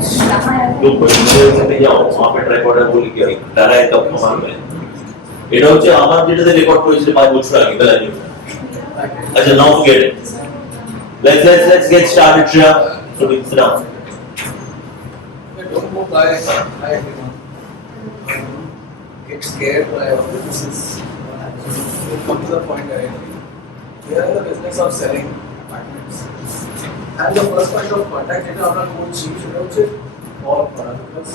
तुम यूनिवर्सिटी जाओ वहां पे ट्राइपॉड बोली क्या तारा है कब कमाल में এটা হচ্ছে আমার যেটাতে রেকর্ড করেছিল 5 বছর আগে বেলানি আচ্ছা now to get it let's get started Shreya so we sit down don't go by get scared by all this is come to the point directly. We are in the business of selling apartments. And the first point of contact যেটা আমরা করছি সেটা হচ্ছে call করা because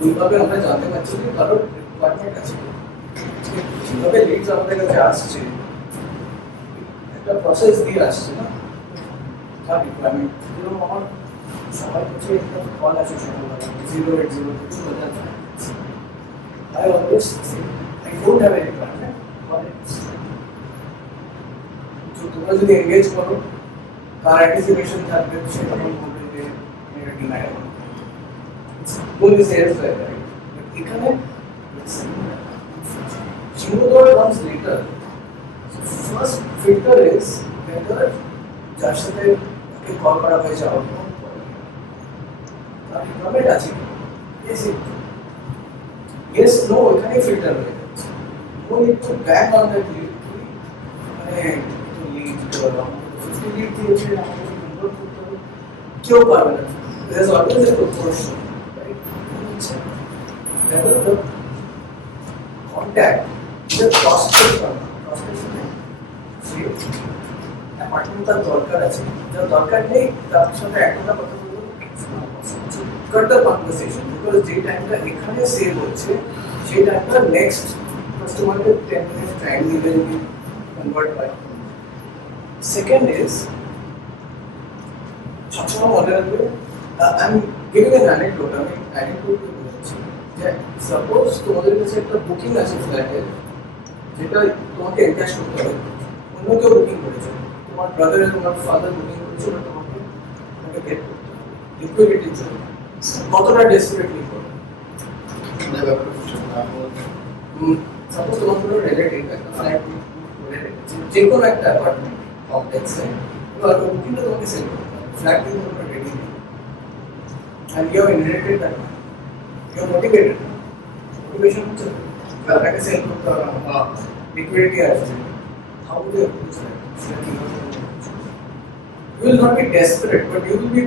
ওইভাবে আমরা জানতে পারছি যে কারোর রিকোয়ারমেন্ট আছে যেভাবে লিডস আমাদের কাছে আসছে একটা প্রসেস দিয়ে আসছে না তার রিকোয়ারমেন্ট যেরকম আমার সবাই হচ্ছে একটা কল আছে সকালবেলা 080 কিছু কথা I always say I don't have any requirement for it. So তোমরা যদি এনগেজ করো কার অ্যান্টিসিপেশন থাকবে সেটা বলবে যে এটা deny only sales right but এখানে Shimodor comes later. So first filter is whether যার সাথে তাকে কল করা হয়েছে আউটবাউন্ড কল তার রিকোয়ারমেন্ট আছে yes no এখানে ফিল্টার হয়ে যাচ্ছে ও একটু ব্যাক অন দ্য লিড মানে একটু লিড করলাম 50 লিড দিয়েছে আমাকে কন্ট্রোল করতে হবে কেউ পারবে না there is always a proportion right whether the contact is a trusted say apartment তার দরকার আছে যার দরকার নেই তার সাথে একটা কথা বলবো cut the conversation because যে টাইমটা এখানে সেভ হচ্ছে সেই টাইমটা নেক্সট কাস্টমারকে 10 minutes টাইম দিলে যদি কনভার্ট হয় সেকেন্ড ইজ সবসময় মনে রাখবে I am giving an anecdote আমি অ্যানেকডোট বলছি যে সাপোজ তোমাদের কাছে একটা বুকিং আছে ফ্ল্যাটের যেটা তোমাকে এনক্যাশ করতে হবে অন্য কেউ বুকিং করেছে তোমার ব্রাদার তোমার ফাদার বুকিং করেছে বা তোমাকে গেট করতে হবে লিকুইডিটির জন্য কতটা ডেসপারেটলি করো সাপোজ তোমার কোনো রিলেটিভ একটা ফ্ল্যাট যে কোনো একটা অ্যাপার্টমেন্ট কমপ্লেক্সে এবার বুকিংটা তোমাকে সেল করতে হবে ফ্ল্যাট কিন্তু তোমার রেডি নেই and you have inherited that you are motivated motivation হচ্ছে ফ্ল্যাটটাকে সেল করতে হবে লিকুইডিটি আসছে how would you approach that you will not be desperate but you will be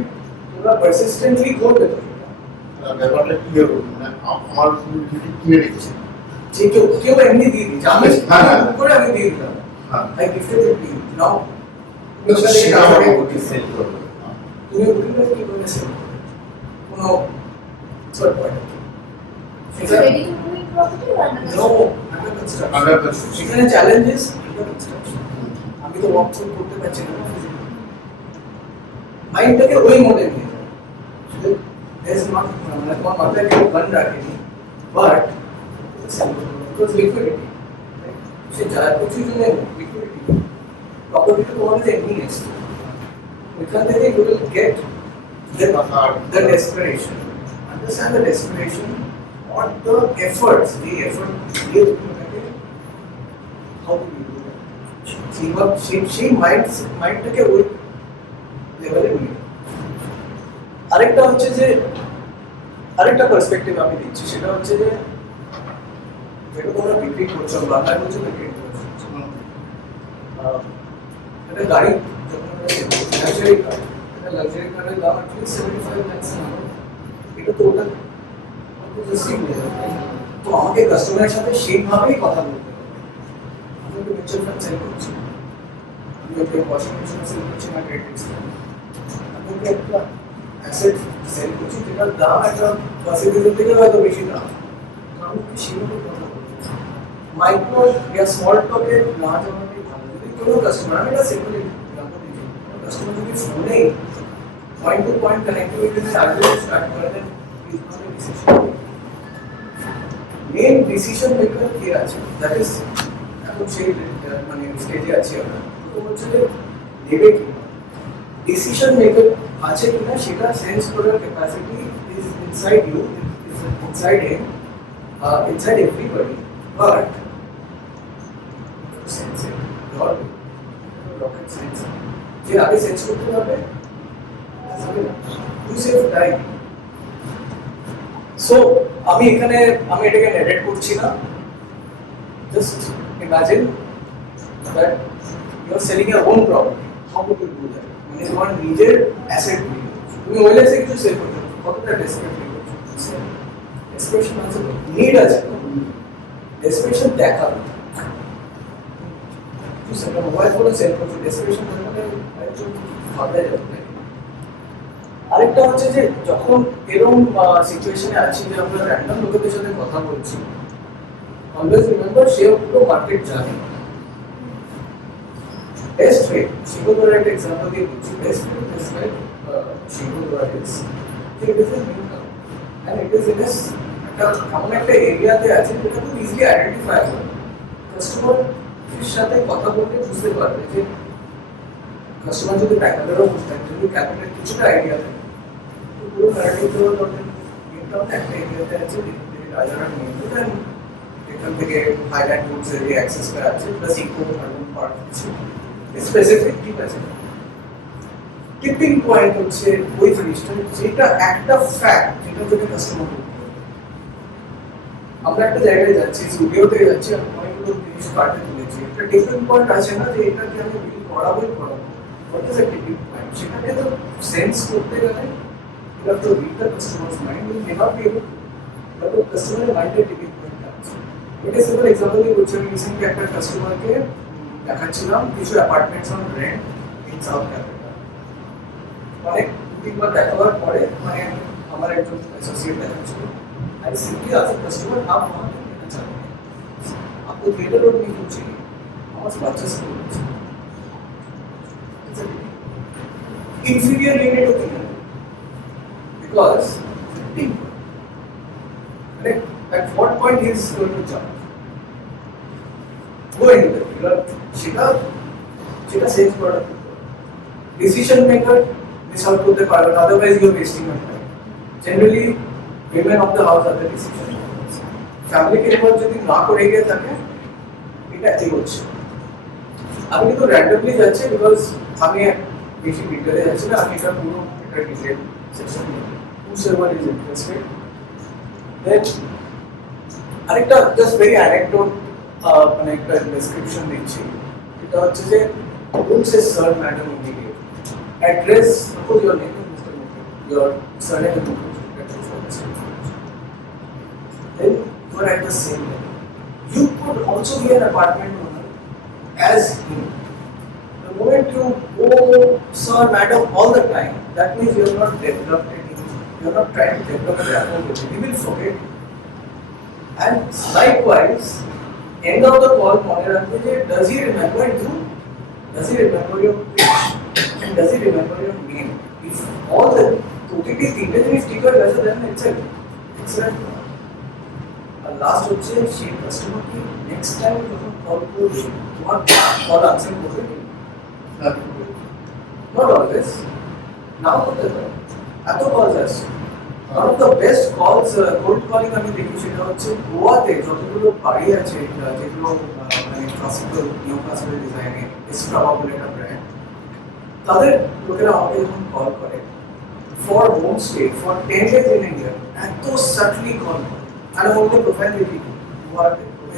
persistently go with it ব্যাপারটা কি হবে মানে আমার যদি কি রেখেছে যে কেউ এমনি দিয়ে দিচ্ছে আমি করে আমি দিয়ে দিলাম I gifted it to you now সেটা আমাকে বুকিং সেল করবে তুমি বুকিংটা কি করে সেল করবে কোনো third party ready to move in property or no under construction under construction সেখানে চ্যালেঞ্জেস under construction আমি তো ওয়ার্ক করতে পারছি না মাইন্ডটাকে ওই মোডে নিয়ে যাও there's not মানে তোমার মাথায় কেউ গান রাখেনি বাট because liquidity সে যা কিছু জন্য লিকুইডিটি প্রপার্টিটা তোমার কাছে এমনি আছে এখান থেকে you will get the desperation understand the desperation or the efforts the effort দিয়ে তোমাকে how do you do that সেই মাইন্ডটাকে ওই লেভেলে নিয়ে আরেকটা হচ্ছে যে আরেকটা পার্সপেক্টিভ আমি দিচ্ছি সেটা হচ্ছে যে যেটা তোমরা বিক্রি করছো বাংলা করছো বিক্রি করছো একটা গাড়ি যখন লাক্সারি কার একটা লাক্সারি কারের দাম অ্যাকচুয়ালি 75 লাখ এটা তো ওটা তো আমাকে কাস্টমারের সাথে সেইভাবেই কথা বলতে হবে আমি একটা মিউচুয়াল ফান্ড সেল করছি আমি একটা ওয়াশিং মেশিন সেল করছি না ক্রেডিট আমি একটা অ্যাসেট সেল করছি যেটার দাম একটা পসিবিলিটি থেকে হয়তো বেশি দাম আমি কি সেইভাবে কথা বলছি মাইক্রো या স্মল টকে না যাওয়াটাই ভালো যদি কোনো কাস্টমার আমি এটা সিম্পলি এক্সাম্পল দিচ্ছি কাস্টমার যদি ফোনে পয়েন্ট টু পয়েন্ট কানেক্টিভিটি আগে স্টার্ট করে দেন মেন ডিসিশন মেকার কে আছে দ্যাট ইজ এখন সেই মানে স্টেজে আছি আমরা তো হচ্ছে যে নেবে কি ডিসিশন মেকার আছে কিনা সেটা সেন্স করার capacity is inside you is inside him inside everybody but sense rocket science যে আগে সেন্স করতে হবে You save time. So আমি এটাকে নেগেট করছি না, just imagine that you are selling your own property. How would you do that? মানে তোমার নিজের অ্যাসেট নিয়ে তুমি ওয়েলেসে কিছু সেল করতে পারো, কতটা ডেসপারেটলি করছো, ডেসপারেশন আছে, নিড আছে, ডেসপারেশন দেখা কিছু সেল মোবাইল ফোনে সেল করছো, ডেসপারেশন মানে একটু ভাবলে যাবে। আরেকটা হচ্ছে যে যখন এরকম সিচুয়েশনে আছি যে আমরা র্যান্ডম লোকেদের সাথে কথা বলছি, অলওয়েজ রিমেম্বার সে পুরো মার্কেট জানে। বেস্ট ওয়ে, শিবুদুরার একটা এক্সাম্পল দিয়ে বলছি, বেস্ট ওয়ে ইজ লাইক শিবুদুরা is it is in income and it is in একটা এমন একটা এরিয়াতে আছে যেটা খুব ইজিলি আইডেন্টিফাইবল। কাস্টমার এর সাথে কথা বলতে বুঝতে পারবে যে কাস্টমার যদি ব্যাকগ্রাউন্ডেরও বুঝতে পারে, যদি ক্যাপিটাল কিছুটা আইডিয়া থাকে, তো পুরো ন্যারেটিভটা ধরেন ইনকাম একটা এরিয়াতে আছে যেটা রাজারা নিয়ে দেন, এখান থেকে হাইল্যান্ড রুটস এরিয়া অ্যাক্সেস করা আছে, প্লাস ইকো আরবান পার্ট আছে স্পেসিফিক, ঠিক আছে। টিপিং পয়েন্ট হচ্ছে ওই জিনিসটা যেটা একটা ফ্যাক্ট যেটা থেকে কাস্টমার আমরা একটা জায়গায় যাচ্ছি, স্টুডিওতে যাচ্ছি, অনেকগুলো জিনিস কাটতে তুলেছি, একটা টিপিং পয়েন্ট আছে না যে এটাকে আমি বিল করাবোই করাবো, what is a tipping point, সেটাকে তো সেন্স করতে গেলে you have to read the customer's mind, you may not be able to, but the customer mind এর টিপিং পয়েন্ট আছে। এটা সিম্পল এক্সাম্পল দিয়ে বলছি, আমি রিসেন্টলি একটা কাস্টমারকে দেখাচ্ছিলাম কিছু apartments on rent in south California. অনেক তিনবার দেখাবার পরে মানে আমার একজন অ্যাসোসিয়েট দেখাচ্ছিল, आई सिंपली आज कस्टमर आप वहाँ पे लेना चाहते हैं, आपको थिएटर रोड नहीं कुछ चाहिए, हमारे परचेस करना चाहिए, inferior unit होती है, because at what point he is going to charge, go in there, সেটা সেন্স করা, ডিসিশন মেকার মিস আউট করতে পারবে না, otherwise you are wasting your time. Generally women of the house are the decision makers. Family के ऊपर যদি না করে গিয়ে থাকে এটা ঠিক হচ্ছে। আমি কিন্তু র্যান্ডমলি যাচ্ছি বিকজ আমি বেশি ডিটেলে যাচ্ছি না, আমি এটা পুরো এটা detail section whosoever is interested. Then আরেকটা জাস্ট ভেরি অ্যানেকডোট মানে একটা ডেসক্রিপশন দিচ্ছি, এটা হচ্ছে যে who says sir madam immediate address, suppose your name is Mr. Mukherjee, your surname is Mukherjee, then you are at the same level. You could also be an apartment owner as him. The moment you go sir madam all the time, that means you are not developed anything, you are not trying to develop a rapport with him, he will forget. And likewise, end of the call does he remember you, does he remember your pitch, and does he remember your name? If all the totality three is sticker does, then it's an excellent one. And last হচ্ছে সেই কাস্টমারকে next time যখন call করবে তোমার call answer করবে কি not always, নাও করতে পারে, এত কলস আসছে। ওয়ান অফ দ্য বেস্ট কলস কোল্ড কলিং আমি দেখি সেটা হচ্ছে গোয়াতে যতগুলো বাড়ি আছে যেগুলো মানে ক্লাসিক্যাল নিও ক্লাসিক্যাল ডিজাইনে এসট্রাভা বলে একটা ব্র্যান্ড, তাদের লোকেরা আমাকে যখন কল করে for home stay for 10 days in India, এত সাটলি কল করে। আর ওদের প্রোফাইল দেখি, ওর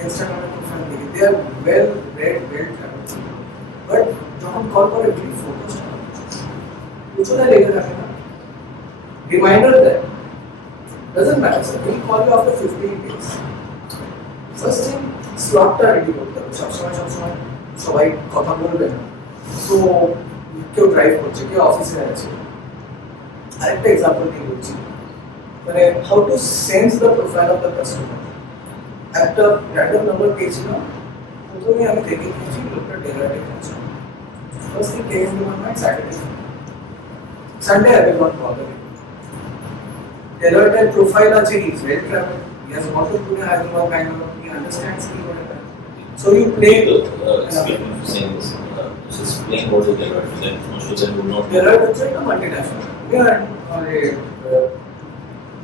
ইনস্টাগ্রামের প্রোফাইল দেখি, they are well read, well travelled, but যখন কল করে ভেরি ফোকাসড করে, পিছনে লেগে থাকে না, রিমাইন্ডার দেয়, doesn't matter sir, will call you after 15 days। First thing স্লটটা রেডি করতে হবে, সবসময় সবাই কথা বলবে না, সো কেউ ড্রাইভ করছে, কেউ অফিসে আছে। আরেকটা এক্সাম্পল দিয়ে বলছি, মানে how to sense the profile of the customer. একটা র্যান্ডম নাম্বার পেয়েছিলাম, প্রথমে আমি দেখে নিয়েছি লোকটা ডেলিভারি করছে, first thing came into my mind Saturday Sunday I will not bother. Delivery profile আছে, he is well travelled, he has wanted to have more kind of, he understands কি করে। So you play speaking of saying this, just explain what is Deloitte, then most of them would not know. Deloitte is a multinational. We are a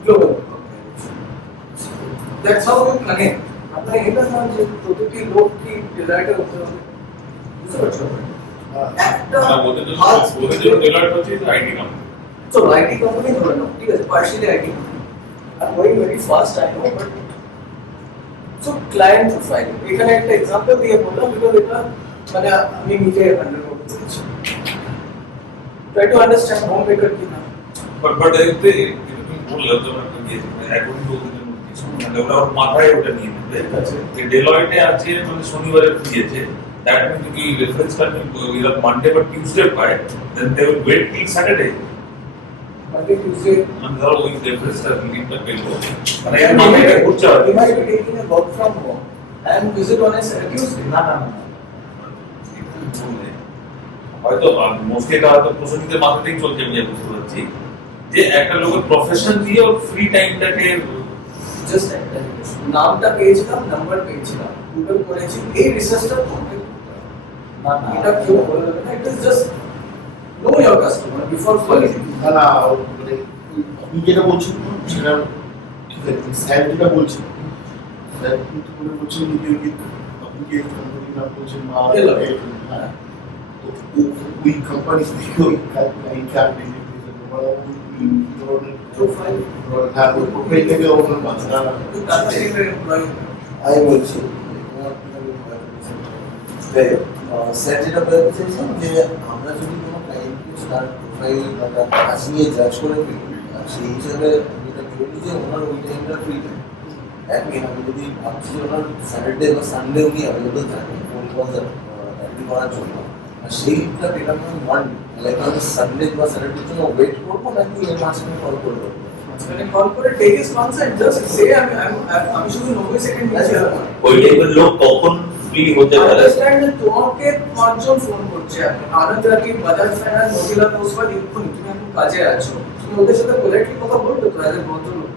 global organization. That's how we connect. अपना ये ना जो প্রতিটি লোক কি Deloitte होते हैं, বুঝতে পারছো? একটা ওদের তো Deloitte হচ্ছে আইটি কোম্পানি, চলো আইটি কোম্পানি ধরে নাও, ঠিক আছে, partially IT company, are going very fast I know, but so client profile এখানে একটা এক্সাম্পল দিয়ে বললাম বিকজ এটা মানে আমি নিজে হ্যান্ডেল করতে চাইছি। Try to understand home maker কি না। বাট এতে এটা তুমি বললে তো একটা দিয়ে এখন তো কিছু মানে ওরা ওর মাথায় ওটা নিয়ে নেবে যে ডেলয়েটে আছে মানে শনিবারে দিয়েছে দ্যাট মিন্স কি রেফারেন্স কার্ড either মানডে বা টিউসডে পায় then they will wait till Saturday মানে টিউসডে মানে ধরো ওই রেফারেন্সটা লিঙ্কটা পেলো মানে এর মাথায় এটা ঘুরছে আর you might be taking a work from home and visit on a Tuesday. না হয়তো মোস্টলি এটা হয়তো প্রসঙ্গিতের মাথাতেই চলছে আমি যা বুঝতে পারছি যে একটা লোকের প্রফেশন দিয়ে ওর ফ্রি টাইমটাকে জাস্ট একটা জিনিস, নামটা পেয়েছিলাম, নাম্বার পেয়েছিলাম, গুগল করেছি, এই রিসার্চটা করতে এটা কেউ বলে দেবে না, it is just know your customer before calling. না না মানে আপনি যেটা বলছেন সেটা ঠিক আছে, স্যার যেটা বলছেন স্যার কিন্তু করে বলছেন যে আপনি যে কোম্পানির নাম বলছেন বা হ্যাঁ তো ওই কোম্পানি থেকে ওই এই কার্ডে প্রোফাইল হ্যাঁ ওই প্রোফাইল থেকে ওখানে বাঁচা কাস্টমার এমপ্লয়ি আমি বলছি স্যার যেটা বলতে চাইছেন যে আমরা যদি কোনো ক্লায়েন্টকে তার প্রোফাইল বা তার কাজ নিয়ে জাজ করে ফেলি, সেই হিসাবে যেটা বলি যে ওনার ওই টাইমটা ফ্রি টাইম একই, আমি যদি ভাবছি যে ওনার স্যাটারডে বা সানডেও কি অ্যাভেলেবল থাকে ফোন কল অ্যাটেন্ড করার জন্য, আর সেইটা ডিটারমাইন ওয়ান লাইক আমি সানডে বা স্যাটারডের জন্য ওয়েট করবো নাকি এর মাঝখানে কল করবো। মানে কল করে টেক হিজ কনসেন্ট, জাস্ট সে আমি শুধু 90 সেকেন্ড নিয়েছি। ওই টাইপের লোক কখন ফ্রি হতে পারে? আন্ডারস্ট্যান্ড যে তোমাকে পাঁচজন ফোন করছে, আনন্দ রাখি, বাজাজ ফাইন্যান্স, মহিলা পোস্টপার, এক্ষুনি তুমি এখন কাজে আছো, তুমি ওদের সাথে পোলাইটলি কথা বলবে তো অ্যাজ এ ভদ্রলোক,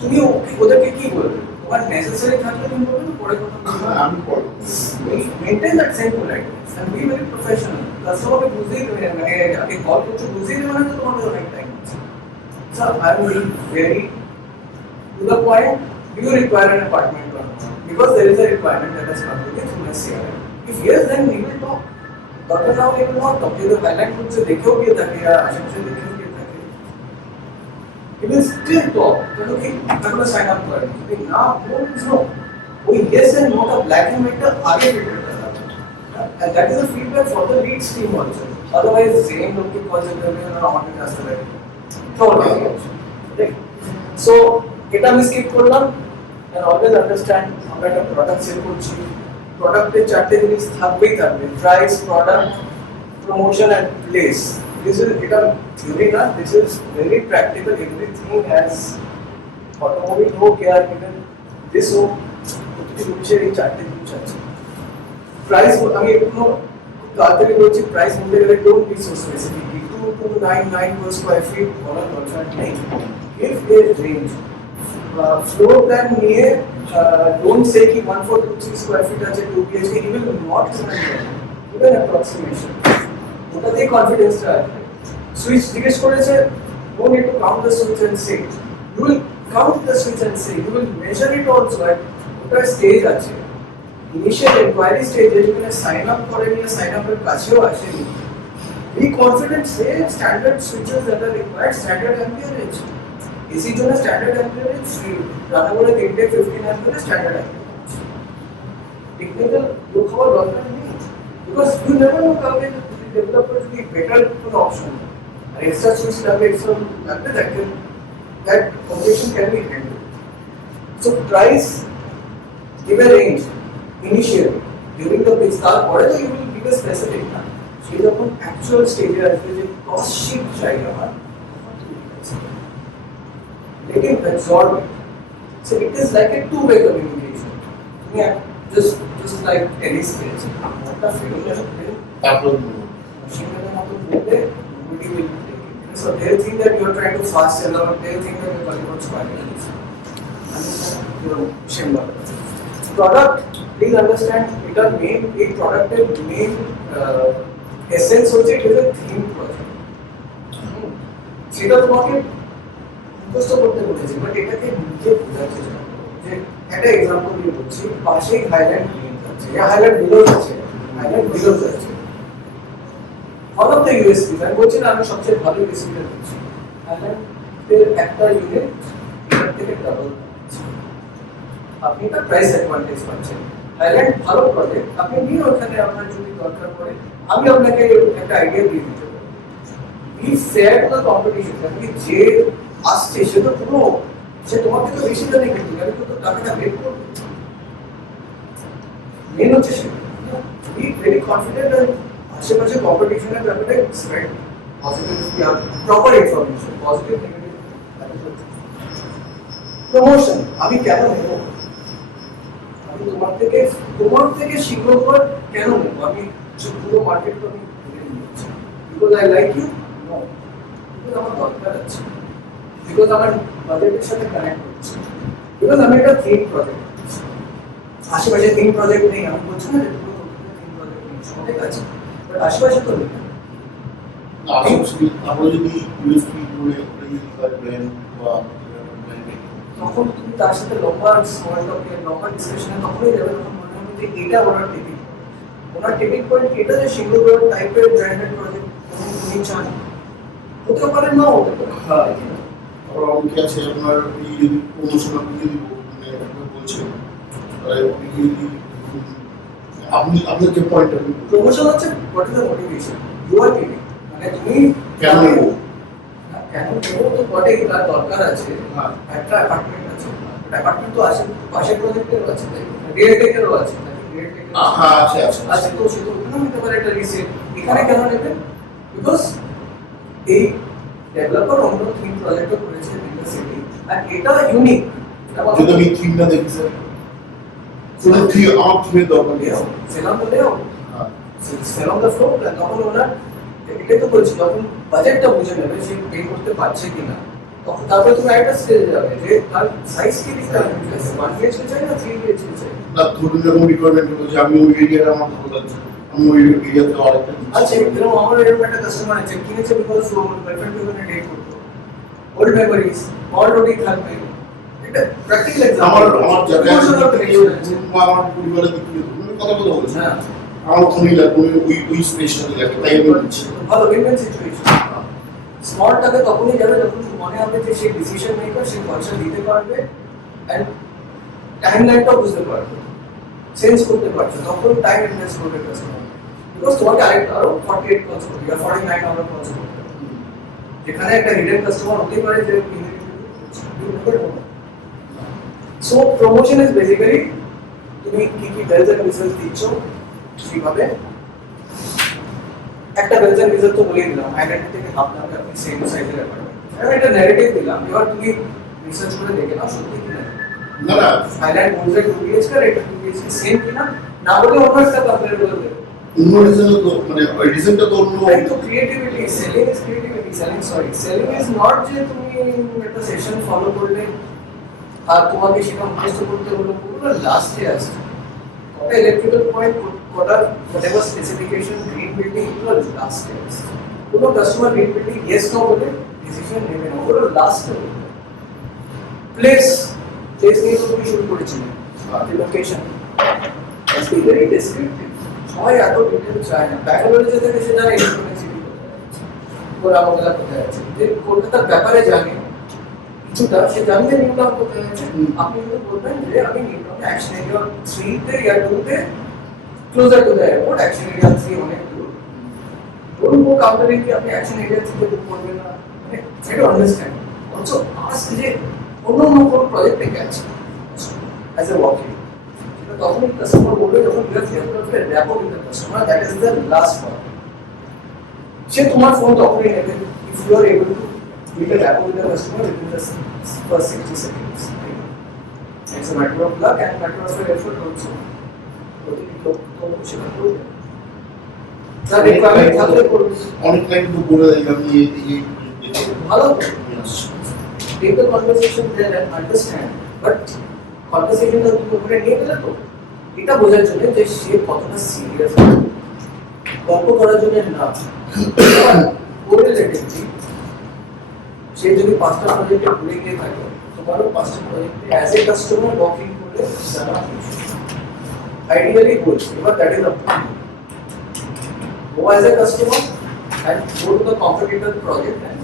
তুমি ওদেরকে কি বলবে? তোমার নেসেসারি থাকলে তুমি বলবে, পরে কথা বলবে। আমি পড়ব maintain that same politeness and be very professional. কাস্টমারকে বুঝতেই দেবে, মানে আগে কল করছো বুঝতেই দেবে না যে তোমাদের অনেক টাইম আছে। So I will be very to the point. Do you require an apartment or not? Because there is a requirement that has come to me through my CRM. If yes, then we will talk. But now we will not talk. The highlight group से देखे होगे तक या आशा से देखे होगे तक we will still talk. तो कि अगला sign up कर लेकिन ना वो no. वो yes and no का black and white का आगे filter करना है. And that is a feedback for the lead team also. Otherwise same लोग के कॉल से करने ना ऑन में रास्ता लगे. So এটা আমি স্কিপ করলাম and always understand আমরা একটা প্রোডাক্ট সেল করছি, প্রোডাক্টের চারটে জিনিস থাকবেই থাকবে, price, product, promotion and place. This is এটা থিওরি না, this is very practical, everything has automobile হোক या ইভেন দিস হোক, প্রতিটি জিনিসের এই চারটে জিনিস আছে। প্রাইস আমি একটু তাড়াতাড়ি বলছি, প্রাইস বলতে গেলে don't be so specific, 299 per square feet বলার দরকার নেই। If there is range, floor plan নিয়ে don't say कि 1423 square feet আছে 2 BHK, he will not even approximation. ওটাতেই confidence টা আছে। Switch জিজ্ঞেস করেছে, no need to count the switch and say. You will count the switch and say. You will measure it also at ওটা stage আছে। Initial inquiry stage যেখানে sign up করে নিয়ে sign up এর কাছেও আসেনি। Be confident, say standard switches that are required, standard amperage. AC জন্য standard amperage free. Rana বলে 15 amperage standard amperage. Technical look হওয়ার দরকার নেই, because you never know কবে developer যদি better কোনো option আর extra switch লাগবে, extra লাগবে, that objection can be handled. So price, give a range initially during the pitch, তারপরে তো you will give a specific না। সে যখন অ্যাকচুয়াল স্টেজে আসবে যে কস্ট শিট চাই আমার, लेकिन absorb it. So it is like a two-way communication. Yeah, just like any stage. What the feeling is তারপর machine learning how to build it, nobody will take it. So they think that you are trying to fast sell or they think that you are calling out squares. Understand? Your machine learning. Product, please understand, it are main, a product main essence হচ্ছে it is a theme project. সেটা তোমাকে মুখস্থ করতে বলেছি, but এটাকে নিজে বোঝার চেষ্টা করো। যে একটা এক্সাম্পল দিয়ে বলছি, পাশেই হাইল্যান্ড লিঙ্ক আছে, হাইল্যান্ড বিলোজ আছে, হাইল্যান্ড বিলোজ আছে। one of the USPs আমি বলছি না আমি সবচেয়ে ভালো USP টা দিচ্ছি আইল্যান্ডের একটা ইউনিট এটার থেকে ডাবল আপনি একটা প্রাইস অ্যাডভান্টেজ পাচ্ছেন আইল্যান্ড ভালো প্রজেক্ট আপনি নিয়ে ওখানে আপনার যদি দরকার পড়ে আমি আপনাকে একটা আইডিয়া দিয়ে দিতে পারি B fair to the competition আপনি যে আসছে সে তো পুরো সে তোমার থেকে বেশি জানে কিন্তু আমি তো টাকাটা বের করবো মেন হচ্ছে সে বি ভেরি কনফিডেন্ট আশেপাশে কম্পিটিশনের ব্যাপারে spread positive proper information positive negative promotion আমি কেন নেব আমি তোমার থেকে শিখবো পর কেন নেব আমি পুরো মার্কেটটা আমি ঘুরে নিচ্ছি because I like you know because আমার দরকার আছে বিকজ আমার বাজেটের সাথে কানেক্ট হচ্ছে বিকজ আমি একটা থিম প্রজেক্ট আশেপাশে থিম প্রজেক্ট নেই আমি বলছি না যে পুরো থিম প্রজেক্ট নেই অনেক আছে বাট আশেপাশে তো নেই আমরা যদি ইউএসপি করে ব্র্যান্ড বা তখন তুমি তার সাথে লম্বা সময় টকে লম্বা ডিসকাশনে তখনই যাবে তখন মনে হবে যে এটা ওনার টিপিক পয়েন্ট এটা যে সিঙ্গল টাইপের ব্র্যান্ডেড প্রজেক্ট তুমি চান হতে পারে না হতে পারে আবার অনেকে আছে আপনার এই যদি প্রমোশন আপনি যদি মানে আপনি বলছেন আপনি যদি আপনার যে পয়েন্ট আপনি প্রমোশন হচ্ছে what is the motivation you are giving মানে তুমি কেন নেবো? কেন নেবো তো বটে তার দরকার আছে হ্যাঁ। একটা অ্যাপার্টমেন্ট আছে অ্যাপার্টমেন্ট তো আছে পাশের প্রজেক্টেরও আছে রিয়েল টেকেরও আছে হ্যাঁ আছে আছে আচ্ছা তো সে তো ওখানে নিতে পারে একটা রিসেট এখানে কেন নেবেন বিকজ এই ডেভেলপার অন্য থিম প্রজেক্টও করেছে ইন দ্য সিটি আর এটা ইউনিক যদি আমি থিমটা দেখি স্যার শুধু থিম আমার থিমের দরকার নেই সেলাম বলেও হ্যাঁ সেলাম দ্য ফ্লো তখন ওনার এটাই তো বলছি যখন বাজেটটা বুঝে নেবে সে পে করতে পারছে কিনা তখন তারপরে তুমি একটা স্টেজে যাবে যে তার সাইজ কি দিতে হবে 1 বিএইচকে চাই না 3 বিএইচকে চাই না ধরুন যখন রিকোয়ারমেন্ট হলো যে আমি ওই এরিয়াটা আমার ভালো লাগছে আমি ওই এরিয়াতে আরেকটা আচ্ছা এরকম আমার এরকম একটা কাস্টমার আছে কিনেছে বিকজ ও গার্লফ্রেন্ড ওখানে ডেট করতো ওল্ড মেমোরিজ অলরেডি থাকবে এটা প্র্যাকটিক্যাল আমার এক্সাম্পল আমার জায়গায় বা আমার পরিবারের দিক থেকে ধরুন কথা বলছি হ্যাঁ আমার ওখানেই লাগবে ওই স্পেসটাতে লাগবে তাই আমি বলছি ভালো উইন সিচুয়েশন স্মার্টটাকে তখনই যাবে যখন মনে হবে যে সে ডিসিশন মেকার সে পয়সা দিতে পারবে এন্ড টাইমলাইনটা বুঝতে পারবে চেঞ্জ করতে পারছে তখন টাইম ইনভেস্ট করবে কাস্টমার বিকজ তোমাকে আরেকটা আরো 48 কলস করবে বা 49 আওয়ার কলস করবে যেখানে একটা হিডেন কাস্টমার হতে পারে যে সো প্রমোশন ইজ বেসিক্যালি তুমি কি কি বেলস এন্ড রিজাল্ট দিচ্ছ কিভাবে একটা বেলস এন্ড রিজাল্ট তো বলেই দিলাম আইডেন্টিটি থেকে ভাবনা হবে আপনি সেম সাইজের অ্যাপার্টমেন্ট আমি একটা ন্যারেটিভ দিলাম এবার তুমি রিসার্চ করে দেখে নাও সত্যি কি না না না আইল্যান্ড বলছে 2 বিএইচকে আর এটা 2 বিএইচকে সেম কিনা না বলে অন্য একটা কম্পেয়ার করবে অন্য রিজনে তো মানে ওই রিজনটা তো অন্য তাই তো creativity selling is creativity selling is not যে তুমি একটা সেশন ফলো করলে আর তোমাকে সেটা মুখস্থ করতে হলো পুরো লাস্টে আসছে কটা ইলেকট্রিক্যাল পয়েন্ট কটা whatever স্পেসিফিকেশন গ্রিন বিল্ডিং পুরো লাস্টে আসছে কোনো customer green building yes no বলে ডিসিশন নেবে না পুরো লাস্টে প্লেস নিয়ে তো তুমি শুরু করেছিলে location let's be very descriptive সবাই এত ডিটেল চায় না ব্যাঙ্গালোরে যেতে সে জানে ইলেকট্রনিক সিটি কোরামোগলা কোথায় আছে যে কলকাতার ব্যাপারে জানে কিছুটা সে জানবে নিউটাউন কোথায় আছে আপনি যদি বলবেন যে আমি নিউটাউনে অ্যাকশন এরিয়া 3 তে या 2 তে closer to the airport action area 3 অনেক দূর ধরুন ও কাউন্টারে কি আপনি অ্যাকশন এরিয়া 3 তে বুক করবেন না মানে সেটা আন্ডারস্ট্যান্ড অলসো আস্ক যে অন্য কোন প্রজেক্টে গেছে অ্যাজ এ ওয়াকিং তখন কাস্টমার বলবে যখন you have developed a rapport with the customer that is the last part সে তোমার ফোন তখনই নেবে if you are able to build a rapport with the customer within the first 60 seconds. It's a matter of luck and matter of effort also. প্রতিটি লোক তো সেটা করবে তার রিকোয়ারমেন্ট থাকলে করবে অনেক টাইম তো বলে দেয় আমি এই ভালো take the conversation there and understand but conversation টা তুমি ওখানে নিয়ে গেলে তো এটা বোঝার জন্য যে সে কতটা সিরিয়াস গল্প করার জন্য না কোরিলেটিভলি সে যদি 5টা প্রজেক্টে ঘুরে গিয়ে থাকে তোমারও 5টা প্রজেক্টে অ্যাজ এ কাস্টমার ওয়াকিং করলে জানা আইডিয়ালি বলছি এবার দ্যাট ইজ আপ ও as a customer and go to the competitor project and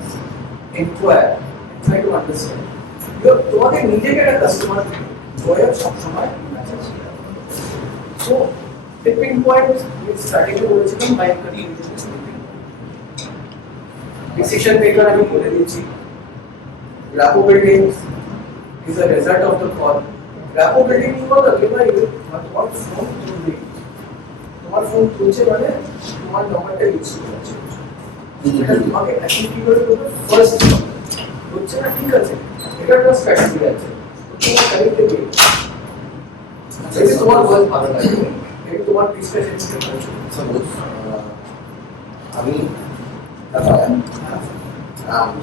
inquire and try to understand. তোমাকে নিজেকে একটা কাস্টমার জয়ের সবসময় message so tipping point starting এ বলেছিলাম বাই কনফিউশন ডিসিশন মেকার আমি বলে দিচ্ছি rapport building is a result of the call. Rapport building কি বলতো এবার তোমার ফোন তুলবে তোমার ফোন তুলছে মানে তোমার নাম্বারটা ইউজ করছে এটা তোমাকে এখন কি করে করবে ফার্স্ট হচ্ছে না ঠিক আছে এটা একটা স্ট্র্যাটেজি আছে তোমার কানেক্ট করবে যদি তোমার ভয়েস ভালো লাগে এই তোমার ডিসকাশন সাপোজ আমি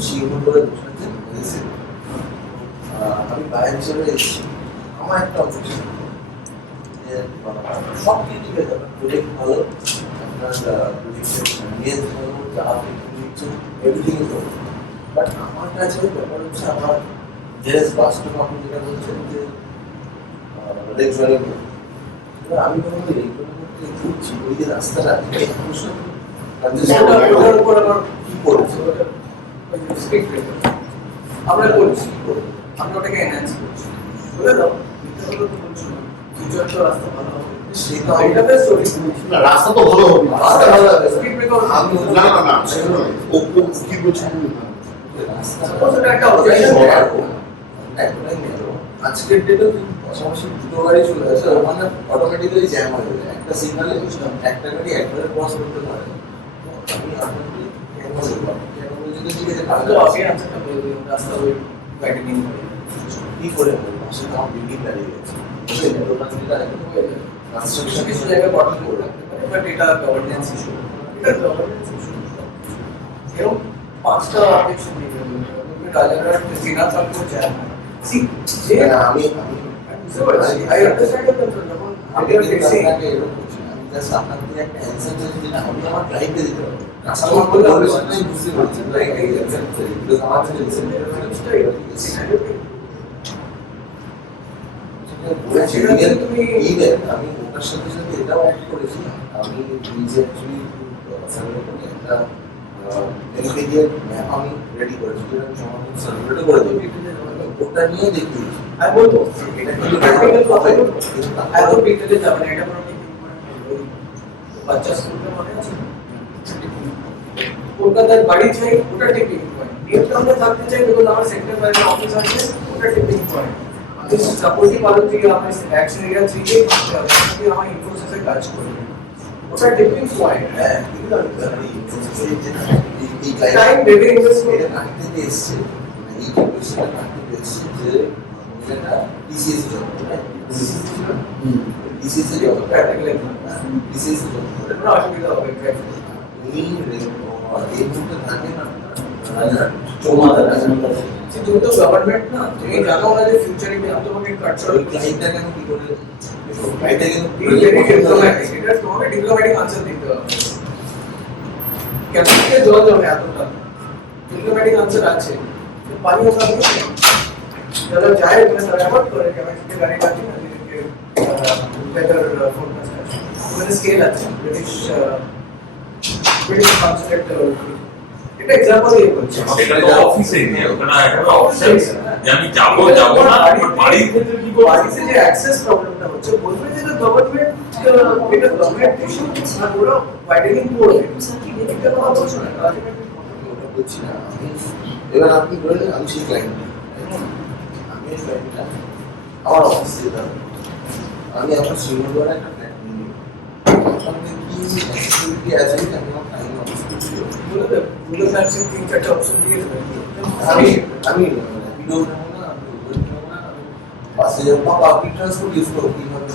শিওর করে বসেছি আমি বাইরে হিসেবে এসেছি আমার একটা অবজেকশন যে সব কিছু ঠিক আছে প্রজেক্ট ভালো আপনার প্রজেক্টের নিয়ে ভালো যা আপনি দিচ্ছেন এভরিথিং ইজ ওকে বাট আমার কাছে ব্যাপার হচ্ছে আমার জেস বাস্তব আপনি যেটা বলছেন যে রেগুলার আমি কোনো রেগুলার করতে ঘুরছি ওই যে রাস্তাটা কি করছে স্পিড ব্রেকার আমরা বলছি আমরা ওটাকে এনহ্যান্স করছি বলে দাও এটা তো বলছো না ফিউচার তো রাস্তা ভালো হবে সেটা এটা তো স্টোরি না রাস্তা তো ভালো হবে না। রাস্তা ভালো হবে স্পিড ব্রেকার আমি না না না সেটা নয় ও ও কি বলছে রাস্তা সাপোজ এটা একটা অবজেকশন একটাই নেব আজকের ডেটে পাশাপাশি দুটো গাড়ি চলে আসে ওখানে অটোমেটিক্যালি জ্যাম হয়ে যাবে একটা সিগন্যালে একটা গাড়ি একবারে ক্রস করতে পারে আমি আপনাকে কেন বলবো কেন বলছি যে ঠিক আছে আমি তো আগে আনসারটা বলে দিই রাস্তা ওই গাইডেনিং করে কি করে বলবো সেটা আমার বিল্ডিং দাঁড়িয়ে গেছে ওটা যেটা কনস্ট্রাকশন কিছু জায়গায় বটল করে রাখতে পারে বাট এটা গভর্নেন্স ইস্যু এটা গভর্নেন্স ইস্যু এরকম পাঁচটা অবজেকশন নিয়ে রাজারহাট সিনা চালু যায় সি যে আমি বুঝতে পারছি আই আন্ডারস্ট্যান্ড দ্য কনসার্ন যখন আমি আপনি ফিক্সিং আপনাকে এরকম বলছি না। আমি জাস্ট আপনাকে একটা অ্যানসার চাইছি যেটা আমি আমার ক্লায়েন্টকে দিতে পারবো কাস্টমার বললে আমি সেটাই বুঝতে পারছি না এই অ্যানসার চাই বিকজ আমার কাছে আমি ওটার সাথে সাথে এটাও অ্যাড করেছি আমি নিজে অ্যাকচুয়ালি একটা এলপিডিএর ম্যাপ আমি রেডি করেছি যেটা আমি সমাধান সার্ভেটা করে দেবো ওটা নিয়ে দেখিয়েছি আমি বলবো এটা কিন্তু কিন্তু প্র্যাকটিক্যাল হবে কিন্তু এত ডিটেইলে যাবে না এটা কোনো টিপিং পয়েন্ট বাচ্চা স্কুলে মনে আছে কলকাতার বাড়ি চাই ওটা টিপিং পয়েন্ট নিউটাউনে থাকতে চাই দেখুন আমার সেক্টর বাইরে অফিস আছে ওটা টিপিং পয়েন্ট আমি সাপোজই ভালো থেকে আমার অ্যাকশন এরিয়া 3 কে আমি আমার ইনফোসিসে কাজ করি ওটা টিপিং পয়েন্ট হ্যাঁ টাইম বেবি ইনভেস্টমেন্ট এটা কাটতে এসছে এই কোয়েশ্চেনটা কাটতে এসছে যে এটা DCs job DCs job practically DCs job কোনো অসুবিধা হবে উনি এই মুহূর্তে থাকেন আপনার চৌমাথা তুমি তো গভর্নমেন্ট না তুমি জানো না যে ফিউচারে কি তোমাকে কাট ওই ক্লায়েন্টটা কেন কি করে ক্লায়েন্টটা কিন্তু এটা তোমাকে ডিপ্লোম্যাটিক আনসার দিতে হবে ক্যাপিটালে জল জমে এতটা ডিপ্লোম্যাটিক আনসার আছে পানি ওখানে যারা যায় ওখানে তারা অ্যাভয়েড করে ক্যাপিটালে গাড়ি আছে না যেটাকে বেটার ফোরকাস্ট আছে ওখানে স্কেল আছে ব্রিটিশ কনসেপ্ট এটা এক্সাম্পল দিয়ে বলছি সেটা তো অফিসে নিয়ে ওখানে একটা অপশন যে আমি যাবো না বাড়ির ক্ষেত্রে কি করব বাড়িতে যে অ্যাক্সেস প্রবলেমটা হচ্ছে বলবে যে গভর্নমেন্ট এটা গভর্নমেন্ট ইস্যু না পুরো ওয়াইডেনিং করবে এটা কথা বলছো না ওটা বলছি না আমি এবার আপনি বললেন আমি সেই ক্লায়েন্ট আমি এই ক্লায়েন্টটা আমার অফিস যেতে হবে আমি আমার শ্রীনগরে একটা ফ্ল্যাট নিয়ে আপনাদের কি অ্যাক্সেসিবিলিটি আছে কি আমি আমার টাইম অফিস করছি গুগল ম্যাপসে 3-4টা অপশন দিয়ে দেবে আমি র্যাপিডো নেবো না আমি উবের নেবো না আমি বাসে যাবো বা পাবলিক ট্রান্সপোর্ট ইউজ করবো কিভাবে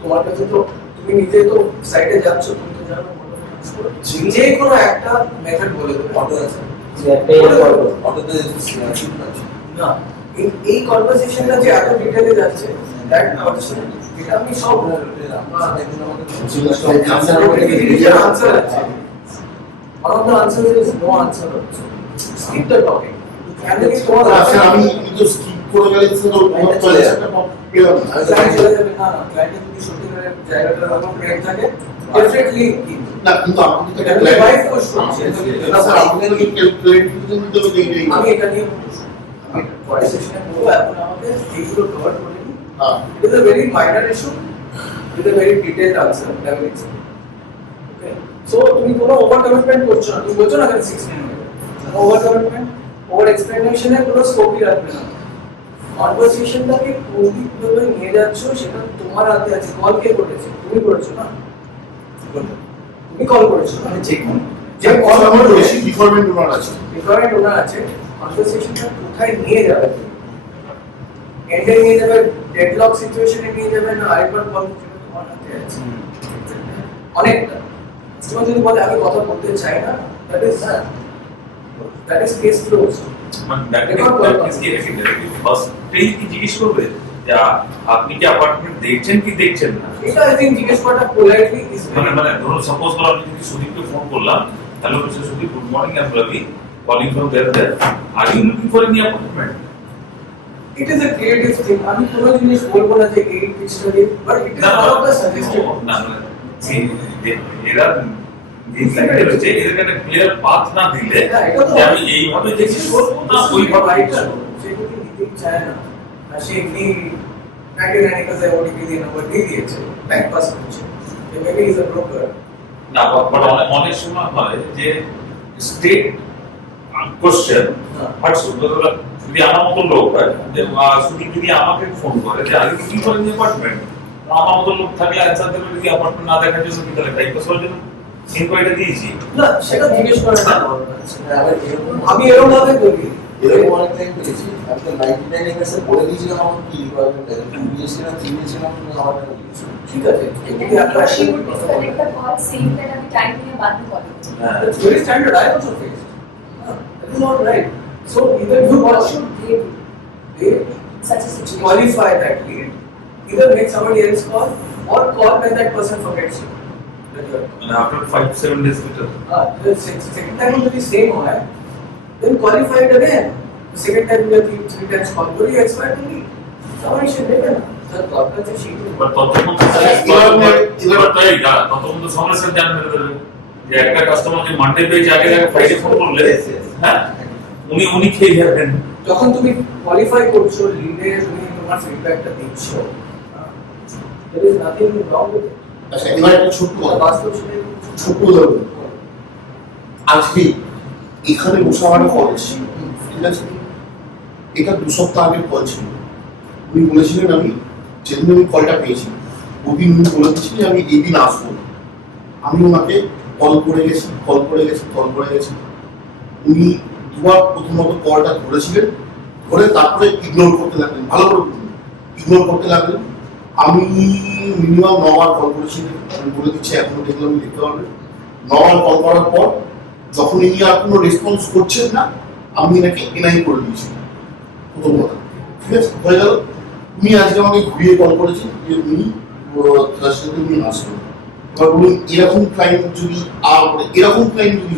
তোমার কাছে তো তুমি নিজে তো সাইটে যাচ্ছ তুমি তো জানো যে কোনো একটা মেথড বলে দেবে অটো আছে অটোতে সিট পাচ্ছি না এই কনভারসেশনটা যে এত ডিটেইলে যাচ্ছে দ্যাট অপশন এটা আমি সব আনসার আছে one of the answers is no answer also skip the topic and then তোমার আচ্ছা আমি কিন্তু স্কিপ করে গেলে তো তোমার চলে একটা পেলাম ক্লায়েন্ট চলে যাবে না ক্লায়েন্টের যদি শুটিং এর জায়গাটার উপর ব্রেক থাকে ডেফিনেটলি না কিন্তু আপনি তো এটা একটা তুমি plan- বাইক করছো না, স্যার, আপনাকে calculate করতে হবে যে এই- আমি এটা নিয়ে বলছি আমি পরের সেশনে বলবো এখন আমাদের এইগুলো কভার করে নিই হ্যাঁ। it is a very minor issue with a very detailed answer that will explain okay so তুমি কোনো ওভার কমিটমেন্ট করছো না তুমি বলছো না এখানে 16 হবে ওভার কমিটমেন্ট ওভার এক্সপ্লেনেশনের কোনো স্কোপই রাখবে না কনভারসেশনটাকে কোন দিক ধরে নিয়ে যাচ্ছ সেটা তোমার হাতে আছে কল কে করেছে তুমি করেছো না তুমি কল করেছো মানে যে কল আমার আমার বেশি requirement ওনার আছে। রিকোয়ারমেন্ট ওনার আছে কনভারসেশনটা কোথায় নিয়ে যাবে এন্ডে নিয়ে যাবে ডেডলক সিচুয়েশনে নিয়ে যাবে না আরেকবার কল সেটা তোমার হাতে আছে অনেকটা তোমার যদি বলে আমি কথা বলতে চাই না দ্যাট ইজ কেস ক্লোজ মানে ফার্স্টেই কি জিজ্ঞেস করবে যে আপনি কি অ্যাপার্টমেন্ট দেখছেন কি দেখছেন না? এটা আই থিংক জিজ্ঞেস করাটা পোলাইটলি ইজ মানে ধরুন সাপোজ ধরো আমি যদি সুদীপকে ফোন করলাম, hello mister Sudip, good morning, I am Ravi calling from there are you looking for any apartment? It is a creative thing আমি কোনো জিনিস বলবো না যে এই study but it is one of the suggested না এরা দিন লাগে হচ্ছে এদের একটা ক্লিয়ার পাথ না দিলে যে আমি এইভাবে জিজ্ঞেস করবো না ওইভাবে রাইটার সে যদি নিতে চায় না আর সে এমনি 99 কাছে ওটিপি দিয়ে নাম্বার দিয়ে দিয়েছে টাইম পাস করছে মেবি ইজ আ ব্রোকার না বাট অনেক সময় হয় যে স্টেট কোশ্চেন বাট যদি আমার মতো লোক হয় যে সুদীপ যদি আমাকে ফোন করে যে আগে কি করেন ডিপার্টমেন্ট, আমার মতো লোক থাকলে অ্যান্সার দেবে যদি অ্যাপার্টমেন্ট না দেখার জন্য কি তাহলে টাইম পাস করার জন্য ইনকোয়ারিটা দিয়েছি। না সেটা জিজ্ঞেস করে না আবার এরকম আমি এরকম ভাবে বলি এরকম অনেক টাইম পেয়েছি আমি তো 99 এর বলে দিয়েছিলাম আমার কি রিকোয়ারমেন্ট আছে দিয়েছিলাম দিয়েছিলাম আমার টাকা দিয়েছি ঠিক আছে কিন্তু একটা She would disconnect the call saying that আমি টাইম নিয়ে বাদ করি হ্যাঁ That's very standard. I also faced. That is not right. So either you what watch, should they do they such a situation qualify that lead, either make somebody else call or call when that person forgets you. That you are- মানে after 5-7 days later The second time will be same हो है. Then qualify it again. The second time you have three times call. Will you expect to lead? Somebody should make it. The doctor said she will. But ততক্ষণ ততক্ষণ তো সমস্যা জানবে যে একটা customer যে মানডে পেয়েছে আগে ফ্রাইডে ফোন করলে হ্যাঁ উনি খেয়ে যাবেন। যখন তুমি কোয়ালিফাই করছো লিডে তুমি তোমার ফিডব্যাকটা দিচ্ছ there is nothing wrong with it আচ্ছা এবার একটা ছোট্ট কথা বাস্তব সেটাই ছোট্ট উদাহরণ আজকে এখানে বসে আমার কল ছিল ঠিক আছে এটা 2 সপ্তাহ আগে কল ছিল উনি বলেছিলেন আমি যেদিন আমি কলটা পেয়েছি ওদিন উনি বলে দিয়েছিলেন আমি এই দিন আসবো আমি ওনাকে কল করে গেছি উনি দুবার প্রথমত কলটা ধরেছিলেন ধরে তারপরে ইগনোর করতে লাগলেন ভালো করে ইগনোর করতে লাগলেন আমি মিনিমাম 9 বার কল করেছিলেন আমি বলে দিচ্ছি এখনো দেখলাম দেখতে পারবেন 9 বার কল করার পর যখন ইনি আর কোনো রেসপন্স করছেন না আমি এনাকে এনআই করে দিয়েছি প্রথম কথা ঠিক আছে হয়ে গেল উনি আজকে আমাকে ঘুরিয়ে কল করেছেন যে উনি থার্সডেতে উনি আসবেন এবার বলুন এরকম ক্লায়েন্ট যদি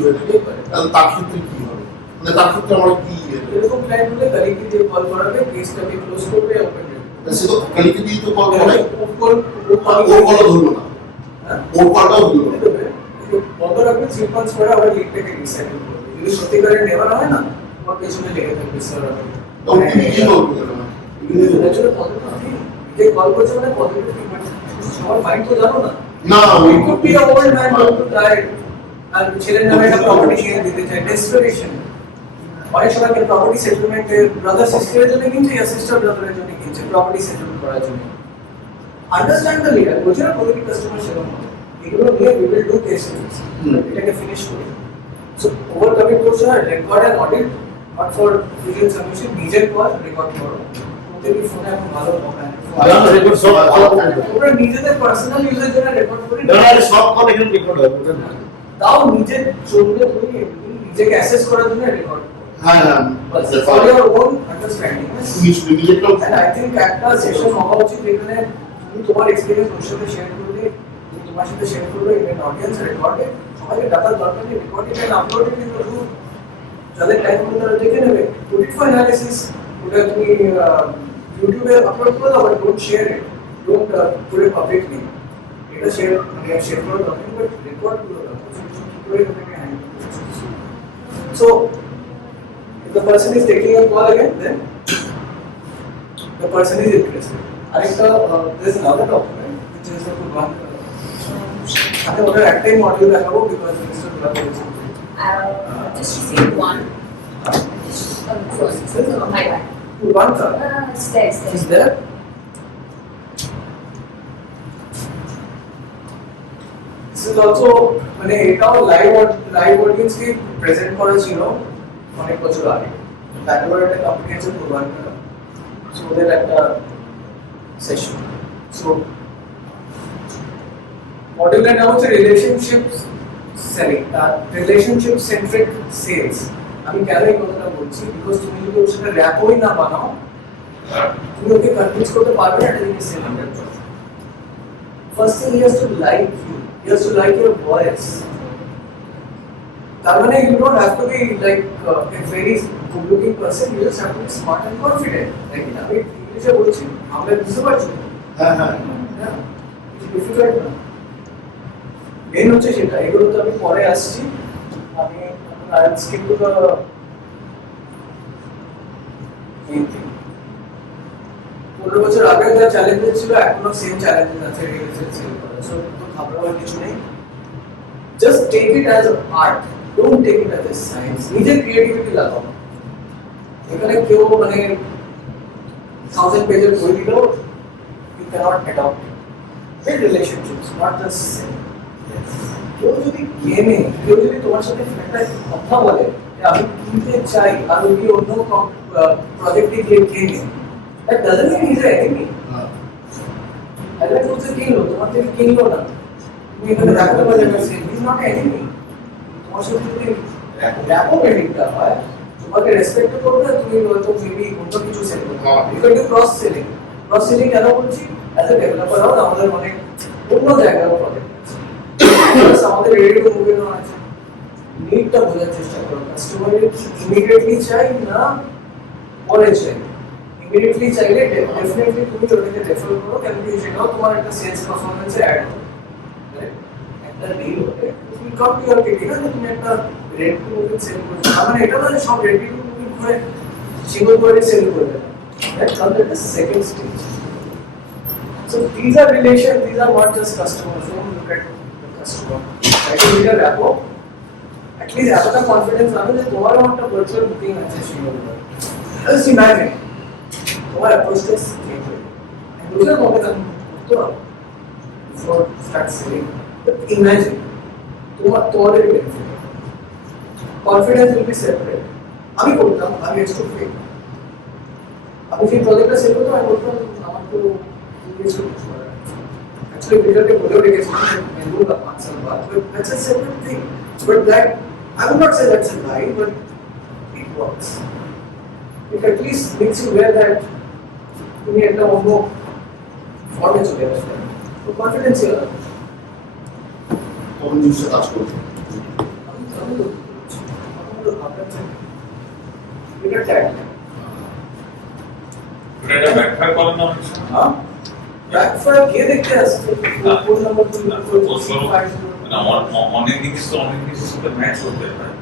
হয়ে থাকে তাহলে তার ক্ষেত্রে কি হবে মানে তার ক্ষেত্রে আমার কি এরকম প্ল্যান হলে কালিকে দিয়ে কল করাবে কেসটাকে ক্লোজ করবে ওপেন সে তো কালিকে দিয়ে তো কল করে কল ওর কলও ধরলো না ওর কলটাও ধরলো না বন্ধ রাখবে 3 মান্থস পরে আবার লিডটাকে রিসেটেল করবে যদি সত্যিকারের নেওয়া হয় না ওর পেছনে লেগে থাকবে স্যার তো উনি কি করবেন আসলে পদ্ধতি কি যে কল করছে মানে পদ্ধতি কি মানে সবার মাইন্ড তো জানো না না it could be a old man going to die আর ছেলের নামে একটা প্রপার্টি নিয়ে দিতে চায় ডেসপারেশন অনেক সময় প্রপার্টি সেটেলমেন্টে ব্রাদার সিস্টারের জন্য কিনছে ইয়া সিস্টার ব্রাদারের জন্য কিনছে প্রপার্টি সেটেলমেন্ট করার জন্য আন্ডারস্ট্যান্ড দ্য লিডার বুঝে না প্রতিটি কাস্টমার সেরকম এগুলো নিয়ে উই উইল ডু কেসেস এটাকে ফিনিশ করি সো ওভার কমিট করছো না record and audit not for physical submission নিজের কল রেকর্ড করো প্রত্যেকটি ফোনে এখন ভালো মোবাইল রেকর্ড সব ভালো করে ওরা নিজেদের পার্সোনাল ইউজের জন্য রেকর্ড করি সব কল এখানে রেকর্ড হবে তাও নিজের জন্য তুমি নিজেকে অ্যাসেস করার জন্য রেকর্ড হ্যাঁ হ্যাঁ ফর ইওর ওন আন্ডারস্ট্যান্ডিং নিজেরটাও এন্ড আই থিংক একটা সেশন হওয়া উচিত এখানে তুমি তোমার এক্সপেরিয়েন্স ওর সাথে শেয়ার করবে তুমি তোমার সাথে শেয়ার করবে ইভেন অডিয়েন্স রেকর্ডে সবাইকে ডাটার দরকার নেই রেকর্ডিং এন্ড আপলোডিং কিন্তু যাদের টাইম হবে তারা দেখে নেবে পুট ফর অ্যানালিসিস ওটা তুমি ইউটিউবে আপলোড করে দাও but don't share it don't put it publicly এটা শেয়ার করো দরকার বাট রেকর্ড করো So if the person is taking a call again, then the person is interested. There's another document which is the one. I have ordered active module because Mr. Gulab is Just received one. Just my bag. one card. It's there, it's Is there. there? This is also মানে এটাও live audience কে present করা ছিল অনেক বছর আগে তারপর একটা competition programme করা সো ওদের একটা সেশন সো মডেলের নাম হচ্ছে রিলেশনশিপ সেলিং আর রিলেশনশিপ সেন্ট্রিক সেলস আমি কেন এই কথাটা বলছি বিকজ তুমি যদি ওর সাথে র্যাপোই না বানাও তুমি ওকে কনভিন্স করতে পারবে না এটা জিনিস sell 100%. First thing he has to like you. He has to like your voice. তার মানে you don't have to be like a very good looking person. You just have to be smart and confident. Like আমি ইংলিশে বলছি আমরা বুঝতে পারছি হ্যাঁ হ্যাঁ ডিফিকাল্ট না মেন হচ্ছে সেটা এগুলো তো আমি পরে আসছি আমি skip to the main thing 15 বছর আগে যা চ্যালেঞ্জেস ছিল এখনো সেম চ্যালেঞ্জেস আছে রিলেশন সেল করা সো তো ঘাবড়াবার কিছু নেই just take it as art don't take it as a science নিজের ক্রিয়েটিভিটি লাগাও এখানে কেউ মানে 1000 পেজের বই দিলেও you cannot adopt it. Build relationships, not just sell. কেউ যদি গেমে কেউ যদি তোমার সাথে একটা কথা বলে যে আমি কিনতে চাই আর ওই অন্য প্রজেক্টে গিয়ে কেনে that doesn't mean he's an enemy. আরেকটা হচ্ছে কিনলো তোমার থেকে কিনলো না তুমি এখানে রাখতে পারবে না সে he's not an enemy. তোমার সাথে যদি র্যাপো বিল্ডিংটা হয় তোমাকে রেসপেক্ট করবে তুমি হয়তো মেবি অন্য কিছু সেল করবে you can do cross selling কেন বলছি অ্যাজ এ ডেভেলপার হও আমাদের মানে অন্য জায়গায় প্রজেক্ট আছে আমাদের রেডি টু মুভ ইন আছে নিডটা বোঝার চেষ্টা করো কাস্টমারের কি ইমিডিয়েটলি চাই না পরে চাই ইমিডিয়েটলি চাইলে ডেফিনেটলি তুমি ওটাকে রেফার করো কেন কি সেটাও তোমার একটা সেলস পারফরম্যান্সে অ্যাড হবে একটা ডিল হবে তুমি কম কি হবে ঠিক আছে তুমি একটা রেড টু মুভ সেল করছো মানে এটা মানে সব রেডি টু মুভ করে সিঙ্গল করে সেল করবে that comes at the second stage. So these are relations, these are not just customers. Don't look at the customer. Try to build a rapport. At least have the confidence that tomorrow after virtual booking access you will. Just imagine. Tomorrow approach this gateway. And those are what I'm before start selling. But imagine. Tomorrow benefit. Confidence will be separate. আমি বলতাম আমি একটু fake আমি সেই প্রজেক্টটা sell করতে আমি বলতাম আমার তো কিছু অ্যাকচুয়ালি ভিডিওতে বলেও রেখেছি মেনু বা আনসার বা that's a separate thing but that I would not say that's a lie but it works it at least makes you aware that তুমি একটা অন্য ফর্মে চলে আসবে তো কনফিডেন্স এলো তখন জিনিসটা কাজ করবে এটা ট্যাগ এটা ব্যাকফায়ার করে না অনেক সময়। হ্যাঁ ব্যাকফায়ার কে দেখতে আসছে ফোন নাম্বার অনেক জিনিস তো অনেক কিছুর সাথে ম্যাচ করতে পারে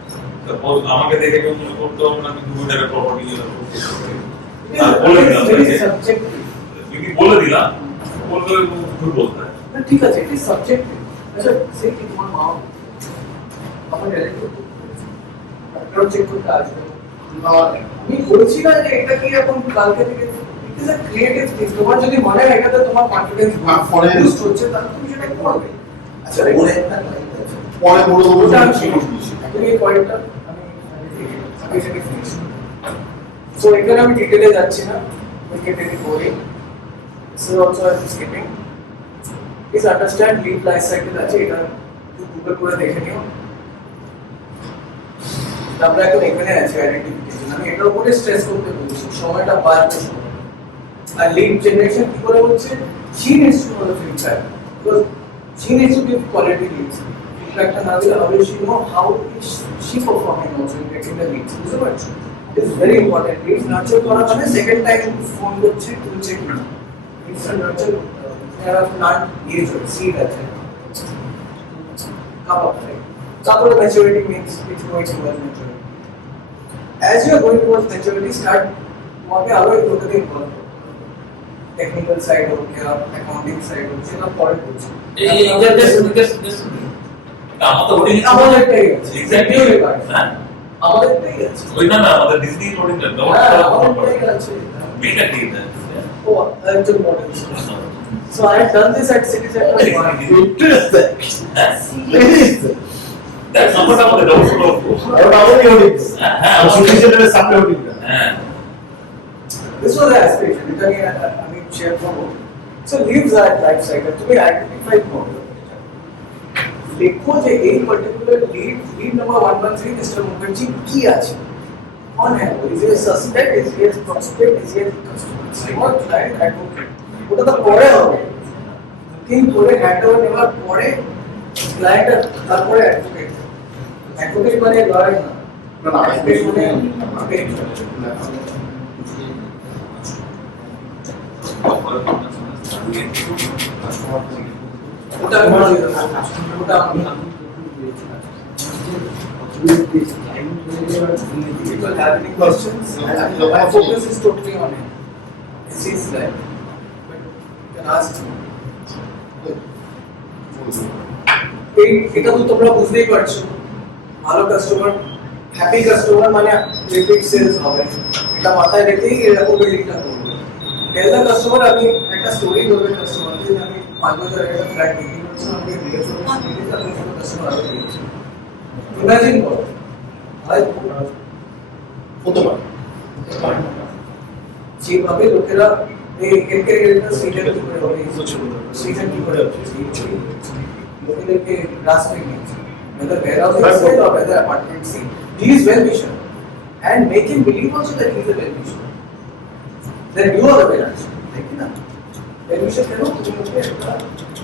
সাপোজ আমাকে দেখে কেউ মনে করতে হবে না আমি 2 মিনিটের প্রপার্টি আর বলে দিলাম তুমি বলে দিলাম বলতে ভুল বলতে হয় ঠিক আছে ইট ইজ সাবজেক্টিভ আচ্ছা সে কি তোমার মা আমার রিলেটিভ ব্যাকগ্রাউন্ড চেক করতে আসবে আমি বলছি না যে এটা কি এখন কালকে থেকে ইট ইজ আ ক্রিয়েটিভ থিং তোমার যদি মনে হয় এটাতে তোমার কনফিডেন্স পরে বুস্ট হচ্ছে তাহলে তুমি সেটা করবে আচ্ছা ওর একটা ক্লায়েন্ট আছে পরে বলে দেবো যে ওটা আমি আমি কি করছি তুমি এই পয়েন্টটা আমি সেটা ফিনিশ সো এখানে আমি ডিটেইলে যাচ্ছি না we get it boring this is also I am skipping please understand live life cycle আছে এটা গুগল করে দেখে নিও আমরা এখন এখানে আছি আইডেন্টিফিকেশন আমি এটার উপরে স্ট্রেস করতে বলছি সময়টা বাড়বে সময় আর লিড জেনারেশন কি করে হচ্ছে she needs to know the feedback because she needs to give quality leads feedback টা না দিলে how will she know how is she performing also in getting the leads বুঝতে পারছো it is very important leads nurture করা মানে second time phone করছে তুলছে কি না it's a nurture there are not years of seed আছে come up right তারপরে maturity means it's going towards maturity as you are going towards maturity, start वहाँ पे आगे totally involved हो. Technical side हो गया, accounting side हो गया, ना पढ़े कुछ. আমাদের ওটাই আমাদেরটাই আছে. এক্স্যাক্টলি হ্যাঁ আমাদেরটাই আছে. ওই না না আমাদের ডিজনি লোডিং না হ্যাঁ, আমাদেরটাই আছে. মেটা কি না ও একজন model. So I have done this at City Center. Interesting. That's number আমাদের ডাউট ফ্লো আর আমাদের ইউনিট হ্যাঁ আর সিটিজেনের সামনে ইউনিট হ্যাঁ This was the aspiration. I mean, share from home. So leaves that life cycle to be identified more. देखो जे एक particular lead number 113 Mr. Mukherjee की আছে on hand. Is he a suspect? Is he a prospect? Is he a customer? Not client advocate. ওটা তো পরে হবে। কিন্তু পরে হ্যান্ডওভার নেওয়ার পরে ক্লায়েন্ট তারপরে অ্যাডভোকেট। অ্যাডভোকেট মানে লয়ার না। না না অ্যাডভোকেট মানে ওটা people have any questions? My focus is totally on him. This is like, but you can ask him. এটা তো তোমরা বুঝতেই পারছো ভালো কাস্টমার হ্যাপি কাস্টমার মানে রিপিট সেলস হবে এটা মাথায় রেখেই এরকম বিল্ডিংটা করবো এজ আ কাস্টমার আমি একটা স্টোরি বলবো কাস্টমারকে আমি 5,000 টাকা ফ্ল্যাট বিক্রি করছি আমি জিজ্ঞেস করছি আপনি কোনো কাস্টমার আরো দিয়েছে ইমাজিন করো হয় হতে পারে যেভাবে লোকেরা এই এনকারেজমেন্ট সিজন কি করে হবে সিজন কি করে হচ্ছে লোকেদেরকে রাস্তায় নিয়েছে whether warehouse sale or whether apartment sale he is well wisher and make him believe also that he is a well wisher then you are a well wisher ঠিক না well wisher কেন তুমি ওকে একটা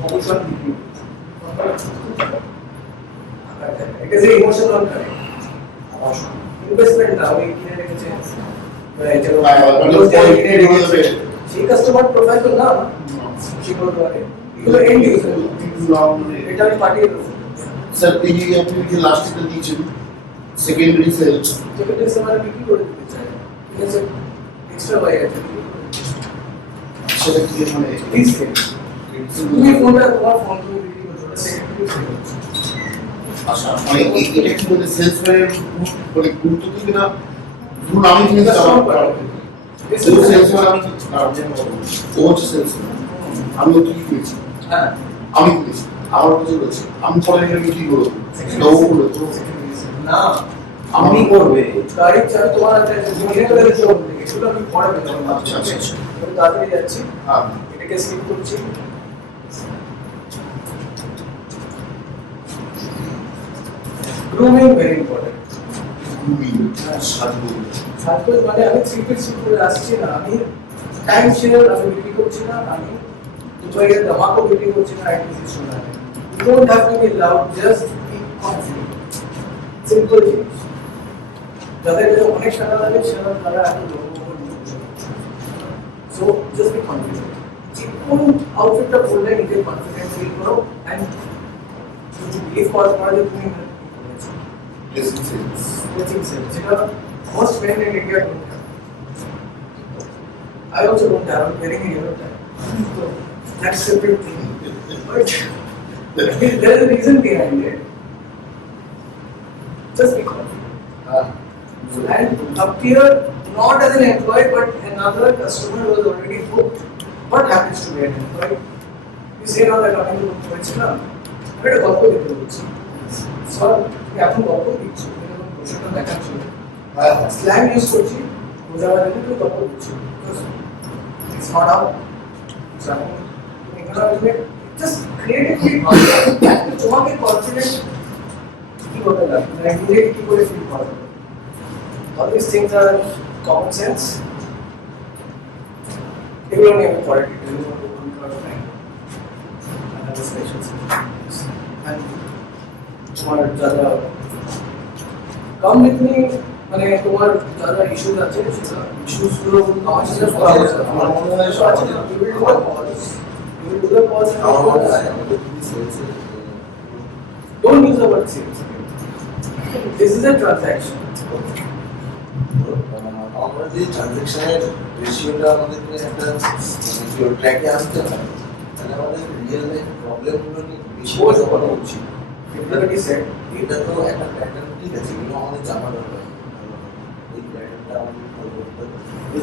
অবসর দিবি এটা যে ইমোশনাল করে ইনভেস্টমেন্ট না ওই কিনে রেখেছে সেই কাস্টমার প্রোফাইল তো না শিখর করে এগুলো এন্ড ইউজার এটা আমি পাঠিয়ে দেবো স্যার এই যে আপনি যে লাস্ট এটা দিয়েছেন সেকেন্ডারি সেল সেকেন্ডারি সেমারে বিক্রি করে দিতে চাই ঠিক আছে এক্সট্রা হয়ে গেছে সেটা কি মানে প্লিজ তুমি ফোনটা তোমার ফোন থেকে বিক্রি করছো ওটা সেকেন্ডারি সেল আচ্ছা মানে এটা কি বলে সেলসম্যানের মানে গুরুত্ব কি না ধরুন আমি কিনে সেলসম্যান আমি ও হচ্ছে সেলসম্যান আমি ওকে কি কিনেছি হ্যাঁ আমি কিনেছি আমার কাছে রয়েছে আমি পরে এটা বিক্রি করবো সেটা ও করবে তো না আমি করবে গাড়ির চাবি তোমার হাতে আছে তুমি কিনে ফেলে দিচ্ছ এগুলো আমি পরে বেতন আচ্ছা আচ্ছা আচ্ছা আমি তাড়াতাড়ি যাচ্ছি হ্যাঁ এটাকে স্কিপ করছি গ্রুমিং ভেরি ইম্পর্টেন্ট খুবই সাধু সার্কেল মানে আমি থ্রি পিস করে আসছি না আমি টাইম শেয়ার আমি বিক্রি করছি না আমি দুবাইয়ের ধামাকো বিক্রি করছি না আইটি শোনা you don't have to be loud just be confident simple জিনিস যাদের কাছে অনেক টাকা লাগে সেটা তারা এত লোক সো জাস্ট বি কনফিডেন্ট যে কোন আউটফিটটা পরলে নিজে কনফিডেন্ট ফিল করো এন্ড যদি বিলিভ করা যে তুমি ড্রেসিং সেলস coaching center. যেটা most men in India don't have. I also don't have. I'm wearing a yellow tie. So that's a separate thing. But there's a reason behind it. Just be confident. And appear not as an employee but another customer who is already booked. What happens to be an employee? You say now that I'm going to book না এটা গল্প দিতে হচ্ছে sir এখন গল্প দিচ্ছি সেটা দেখাচ্ছি স্ল্যাং ইউজ করছি বোঝাবার জন্য তুই গল্প দিচ্ছি ইটস নট আউট এখানে আসলে জাস্ট ক্রিয়েটিভলি তোমাকে কনফিডেন্ট কি করতে লাগে মানে নিজেকে কি করে ফিল করা অল দিস থিংস আর কমন সেন্স এগুলো নিয়ে আমি পরে ডিটেইল করবো স্পেশাল তোমার যারা কম বিথনি মানে তোমার যারা ইস্যুজ আছে সেটা ইস্যুজ গুলো আমার সাথে আমার মনে হয় সব আছে don't use the word sales. This is a transaction. আমরা যে ট্রানজ্যাকশনের রেশিওটা আমাদেরকে একটা ট্র্যাকে আনতে হয়, তাহলে আমাদের রিয়েল লাইফ প্রবলেমগুলোকে বেশি বোঝানো উচিত। এটা তো একটা প্যাটার্ন, ঠিক আছে, এগুলো আমাদের জানা দরকার। এই প্যাটার্নটা আমাদের ফলো করতে হবে।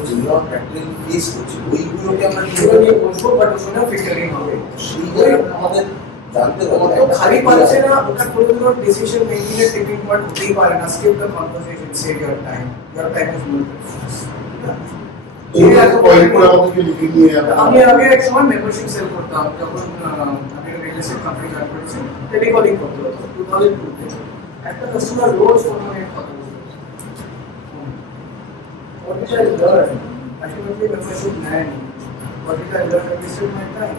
যেগুলো আমরা প্র্যাকটিক্যালি ফেস করছি ওইগুলোকে আমরা সেগুলো নিয়ে বসবো, বাট ওখানে ফিল্টারিং হবে। সেই জায়গাটা আমাদের জানতে হবে। তো খালি পারছে না, ওটা কোনো কোনো ডিসিশন মেকিং এর টিপিং পয়েন্ট হতেই পারে না। Skip the conversation, save your time is good. এই পয়েন্টগুলো আমাদেরকে লিখে নিয়ে আমি আগে এক সময় মেম্বারশিপ সেল করতাম, যখন আমি রিয়েল এস্টেট কোম্পানি জয়েন করেছি, টেলিকলিং করতে হতো 2002 তে। একটা কাস্টমার রোজ 4 মিনিট কথা বলতো। What did I learn? Ultimately, membership নেয়নি। What did I learn? I wasted my time.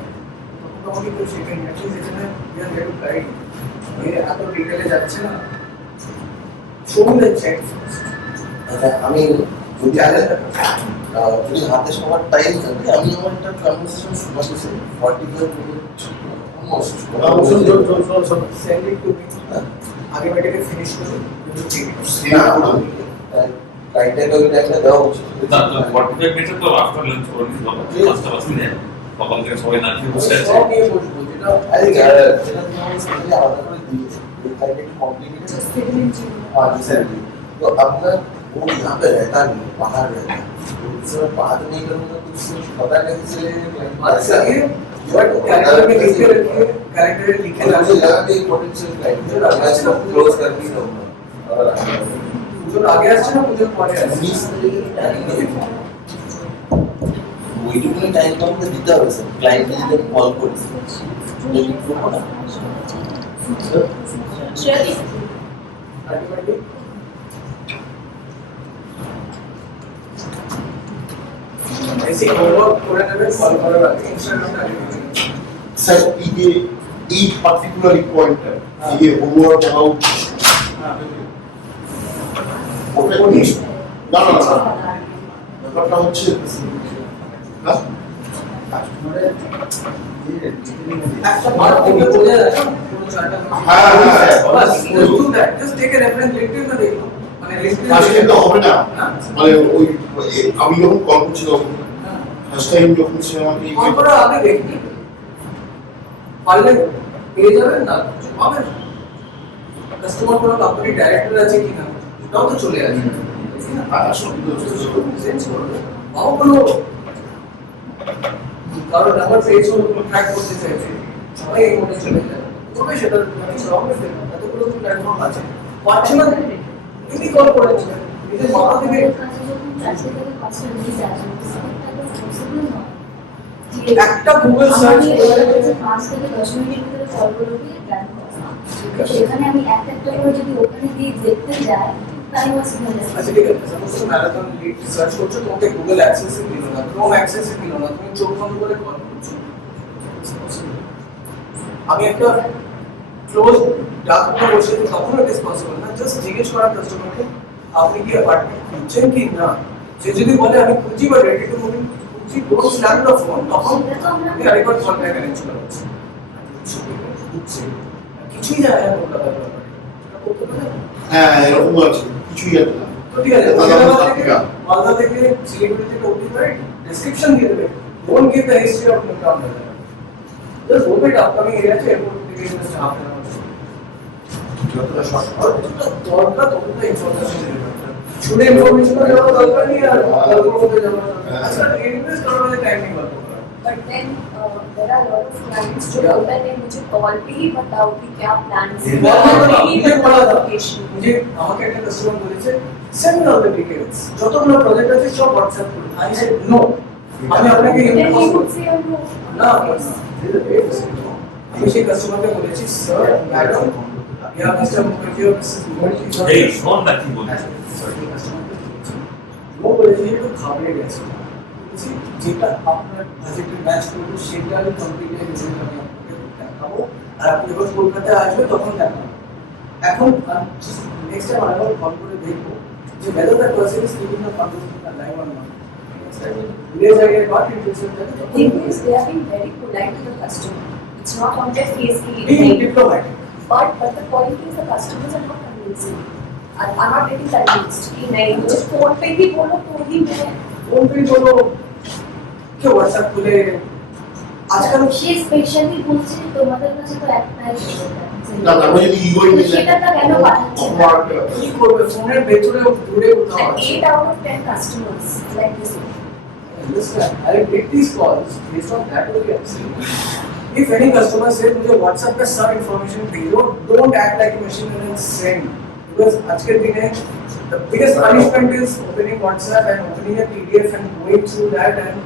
তখন আমাকে কেউ শেখেনি। Actually, যেখানে we are here to guide. এত ডিটেলে যাচ্ছে না। Show me the check first. আচ্ছা, আমি যদি যদি হাতে সবার টাইম থাকে, আমি আমার একটা কনভারসেশন শোনাতে চাই 45 minute almost. Send it to me. আগে এটাকে ফিনিশ করো। ক্লায়েন্টকে ওই টাইমটা দেওয়া উচিত। না, 45 মিনিটে তো আফটার লাঞ্চ করে নিতে হবে। 5টা বাজতে দেয়। সকাল থেকে সবাই না খেয়ে বসে আছে। সব নিয়ে বসবো, যেটা আরে যেটা তুমি আমাকে সামনে আলাদা করে দিয়েছো, এই ক্লায়েন্টকে একটু কমপ্লিকেটেড। हाँ रिसेंटली तो अपना वो यहाँ पे रहता नहीं, बाहर रहता है। तो इससे मैं बात नहीं करूँगा तो उससे पता कैसे चलेगा क्लाइंट बात सही है, बट कैरेक्टर में लिख के रखिए, कैरेक्टर लिखे मुझे रखिए। लगा कि पोटेंशियल क्लाइंट है, मैं इसको क्लोज कर भी दूँगा। और जो आगे আসছে না মুझे পরে আসছে। 20 मिनट की टाइम नहीं ওইটুকুনি টাইম তো আমাকে দিতে হবে স্যার। ক্লায়েন্টকে যদি আমি কল করি লিখ করবো না। Surely. আলটিমেটলি ऐसे होमवर्क করে নেবেন, কল করার আগে ইনস্টাগ্রামে আগে দিবেন। স্যার এই পার্টিকুলার পয়েন্টটা এই হোমওয়ার্ক অ্যাবাউট ওটা না না না ব্যাপারটা হচ্ছে না একটা বার থেকে বোঝা যায় না পুরো চারটা। হ্যাঁ হ্যাঁ বাস just do that, just take a reference, লিখতে না দেখো, মানে লিখতে আসলে তো হবে না, মানে ওই আমি যখন কল করছিলাম ফার্স্ট টাইম যখন সে আমাকে কল করার আগে দেখি পারলে পেয়ে যাবেন, না পাবেন। কাস্টমার কোনো কোম্পানি ডাইরেক্টর আছে কিনা এটাও তো চলে আসবে, সেন্স করবে। বাবা কোনো কারো নাম্বার পেয়েছো, ট্র্যাক করতে চাইছে, সবাই এই মোডে চলে যায়, তবে সেটা প্রবলেম নেই। এতগুলো তো প্ল্যাটফর্ম আছে, পাচ্ছে না তিনি কল করেছে নিজের মাথা থেকে। একটা গুগল সার্চ করে 5 থেকে 10 মিনিটের ভিতরে কল করে দিয়ে প্ল্যান করা। সেখানে আমি একটা করে যদি ওখানে দিয়ে দেখতে যাই তাই আচ্ছা ঠিক আছে, সাপোজ তুমি ম্যারাথন লিড সার্চ করছো, তোমাকে গুগল অ্যাক্সেস দিল না, ক্রোম অ্যাক্সেস দিল না, তুমি চোখ বন্ধ করে কল করছো। আমি একটা ক্লোজ ডাক্তার বসে তো তখন ইট ইজ পসিবল না। জাস্ট জিজ্ঞেস করা কাস্টমারকে আপনি কি অ্যাপার্টমেন্ট খুঁজছেন কি না। সে যদি বলে আমি খুঁজি বা রেডি টু মুভ খুঁজি, ডোন্ট স্ল্যাম দ্য ফোন, তখন আমি রেকর্ড কল ব্যাক অ্যারেঞ্জ করা হচ্ছে। কিছুই জানে না তোমরা ব্যাপারে, এটা করতে পারে না। হ্যাঁ এরকম আছে কিছুই আছে না। তো ঠিক আছে, মালদা থেকে শিলিগুড়ি থেকে উঠতে পারে, ডেসক্রিপশন দিয়ে দেবে, don't give the history of your town. Just hope it upcoming area আছে, এরপর থেকে জাস্ট হাফ অ্যান আওয়ার যতটা শর্ট দরকার ততটা ইনফরমেশন দেবে। শুনে ইনফরমেশন দেওয়ার দরকার নেই, আর গল্প করতে যাওয়ার দরকার নেই। আচ্ছা ইনভেস্ট করার মানে টাইম নিয়ে গল্প করা। But then there are a lot of clients जो बोलते हैं मुझे कॉल पे ही बताओ कि क्या प्लान है। मुझे বলা দাও, मुझे আমাকে একটা কাস্টমার বলেছে সেন্ড অল দ্য ডিটেইলস, যতগুলো প্রজেক্ট আছে সব হোয়াটসঅ্যাপ করুন। আমি সেড নো, আমি আপনাকে Then he information would say no. না আমি সেই কাস্টমারকে বলেছি sir madam yeah mister Mukherjee আর মিসেস মুখার্জি এই শোন না কি বলছিস। ও বলেছে একটু ঘাবড়ে গেছে, যেটা আপনার বাজেটে ম্যাচ করবে সেটা আমি কমপ্লিটলি রিজেক্ট আমি আপনাকে দেখাবো, আর আপনি যখন কলকাতায় আসবে তখন দেখাবো। এখন নেক্সট টাইম আরেকবার কল করে দেখবো যে whether that person is keeping the conversation alive or not. Yes, I get what you said. The thing is, they are being very polite to the customer. It's not on their face. Being diplomatic. But the point is, the customers are not convincing. I'm not getting convinced कि नहीं मुझे phone पे भी बोलो तो भी मैं phone पे बोलो कि व्हाट्सएप खुले आजकल সে স্পেশালি বলছে তোমাদের কাছে তো একটাই না তারপরে যদি ইগোই মিলে সেটাটা কেন পাঠাচ্ছে না? কি করবে ফোনের ভেতরে দূরে কোথাও and আছে 8 out of 10 customers like this. Understand? I take these calls based on that only I'm saying. If any customer says मुझे WhatsApp पे सब information भेजो, don't act like a machine and send. Because आज के दिन है, the biggest punishment is opening WhatsApp and opening a PDF and going through that and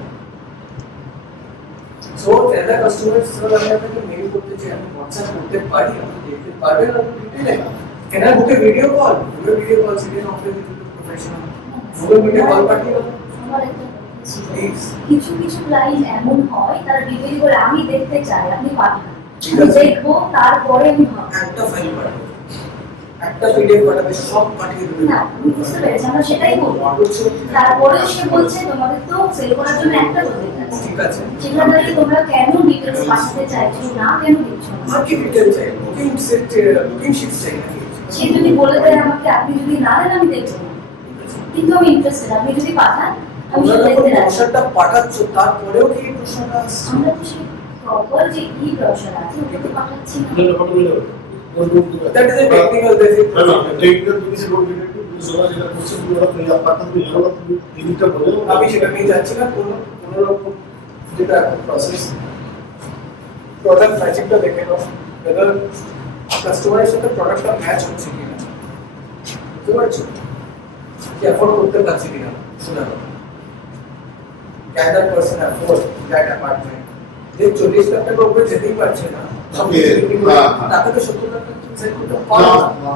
so as a customer sir अगर मैं मेल करते चाहिए हम WhatsApp करते पारी हम देखते पारे ना डिटेल है. Can I book a video call? Video call citizen office professional. Google Meet call party আমার একটা কথা ছিল। Please. কিছু কিছু ক্লায়েন্ট এমন হয় তারা ডিলিভারি করে আমি দেখতে চাই আপনি পাঠান ঠিক আমি আছে। দেখবো তারপরে আমি ভাববো একটা ফাইল পাঠাবে একটা পিডিএফ পাঠাবে সব পাঠিয়ে দেবে না আমি বুঝতে পেরেছি আমরা সেটাই বলবো অথচ তারপরেও সে বলছে তোমাদের তো সেল করার জন্য একটা বলতে গেছে ঠিক আছে সেখানে দাঁড়িয়ে তোমরা কেন ডিটেলস পাঠাতে চাইছো না কেন দিচ্ছ না আর কি ডিটেল চাই বুকিং সেট বুকিং শিট চাই নাকি সে যদি বলে দেয় আমাকে আপনি যদি না দেন আমি দেখবো না কিন্তু আমি ইন্টারেস্টেড আপনি যদি পাঠান আমি তোমরা সেটা যখন দেখতে রাজি ব্রোশারটা পাঠাচ্ছ তারপরেও কি এই প্রশ্নটা আসছে আমরা তো সেই প্রপার যে ই ব্রাউজার আছে ওটা তো পাঠাচ্ছি না that is a technical basic না না টেকনিক্যাল তুমি সে বলতে একটু সোজা যেটা করছে তুমি ওরা তুমি আপনার তুমি ভালো তুমি লিমিটটা বলে আমি সেটা নিয়ে যাচ্ছি না কোনো রকম যেটা প্রসেস প্রোডাক্ট ম্যাচিংটা দেখে নাও whether কাস্টমারের সাথে প্রোডাক্টটা ম্যাচ হচ্ছে কিনা বুঝতে পারছো কি অ্যাফোর্ড করতে পারছি কিনা শোনা can that person afford that apartment যে 40 লাখ টাকা উপরে যেতেই পারছে না তাকে তো 70 লাখ টাকা সেট করতে পারো না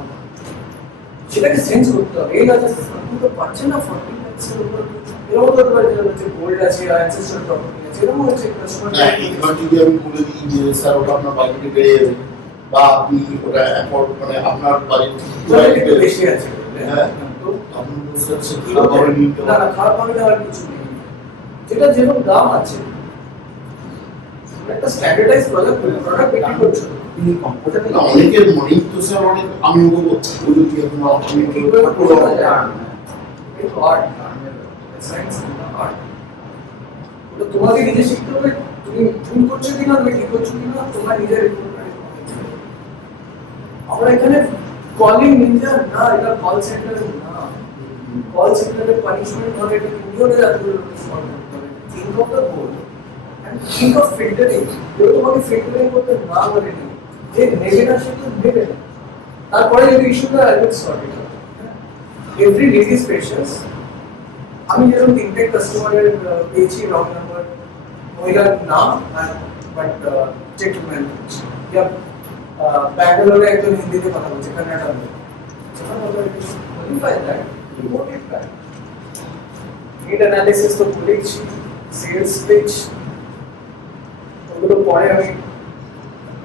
সেটাকে সেন্স করতে হবে এই না যে আপনি তো পাচ্ছেন না 40 লাখের উপর এরকম হতে পারে যে গোল্ড আছে আর অ্যানসেস্টর প্রপার্টি আছে এরকম হচ্ছে কাস্টমার না এবার যদি আমি বলে দিই যে স্যার ওটা আপনার বাজেটে বেড়ে যাবে বা আপনি ওটা অ্যাফোর্ড মানে আপনার বাজেট একটু বেশি আছে হ্যাঁ তো আপনি বলছেন সে খারাপ হবে নিতে না না খারাপ হবে না আর কিছু নেই যেটা যেরকম দাম আছে একটা স্ট্যান্ডার্ডাইজ প্রোডাক্ট বিক্রি করছো ওটা থেকে অনেকের মনেই তো স্যার অনেক আমি ওকে বলছি ওই যে এখন আমি তোমাকে নিজে শিখতে হবে তুমি ভুল করছো কিনা তুমি ঠিক করছো কিনা তোমার নিজের আমরা এখানে কলিং নিনজা না এটা কল সেন্টার না কল সেন্টারের পানিশমেন্ট হবে এটা ইন্ডিয়ানে এতগুলো সলভ করতে হবে think of the goal and think of filtering কেউ তোমাকে ফিল্টারিং করতে না বলেনি যে নেবে না সে তো নেবে না তারপরে যদি ইস্যুটা আইউড sort it every ladies patience আমি যেরকম তিনটে কাস্টমারের পেয়েছি রং নাম্বার মহিলার নাম বাট জেন্টলম্যান ইয়া ব্যাঙ্গালোরে একজন হিন্দিতে কথা বলছে কানাডা নিড অ্যানালিসিস তো বলেছি সেলস পিচ ওগুলো পরে আমি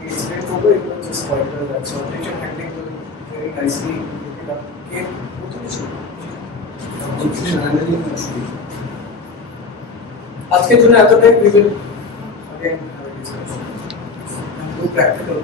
এক্সপ্লেন করবো এগুলো হচ্ছে স্পয়েল করে যাচ্ছে অবজেকশন হ্যান্ডলিং ভেরি নাইসলি কে প্রথমে ছিল আজকের জন্য এতটাই we will again have a discussion and do practical.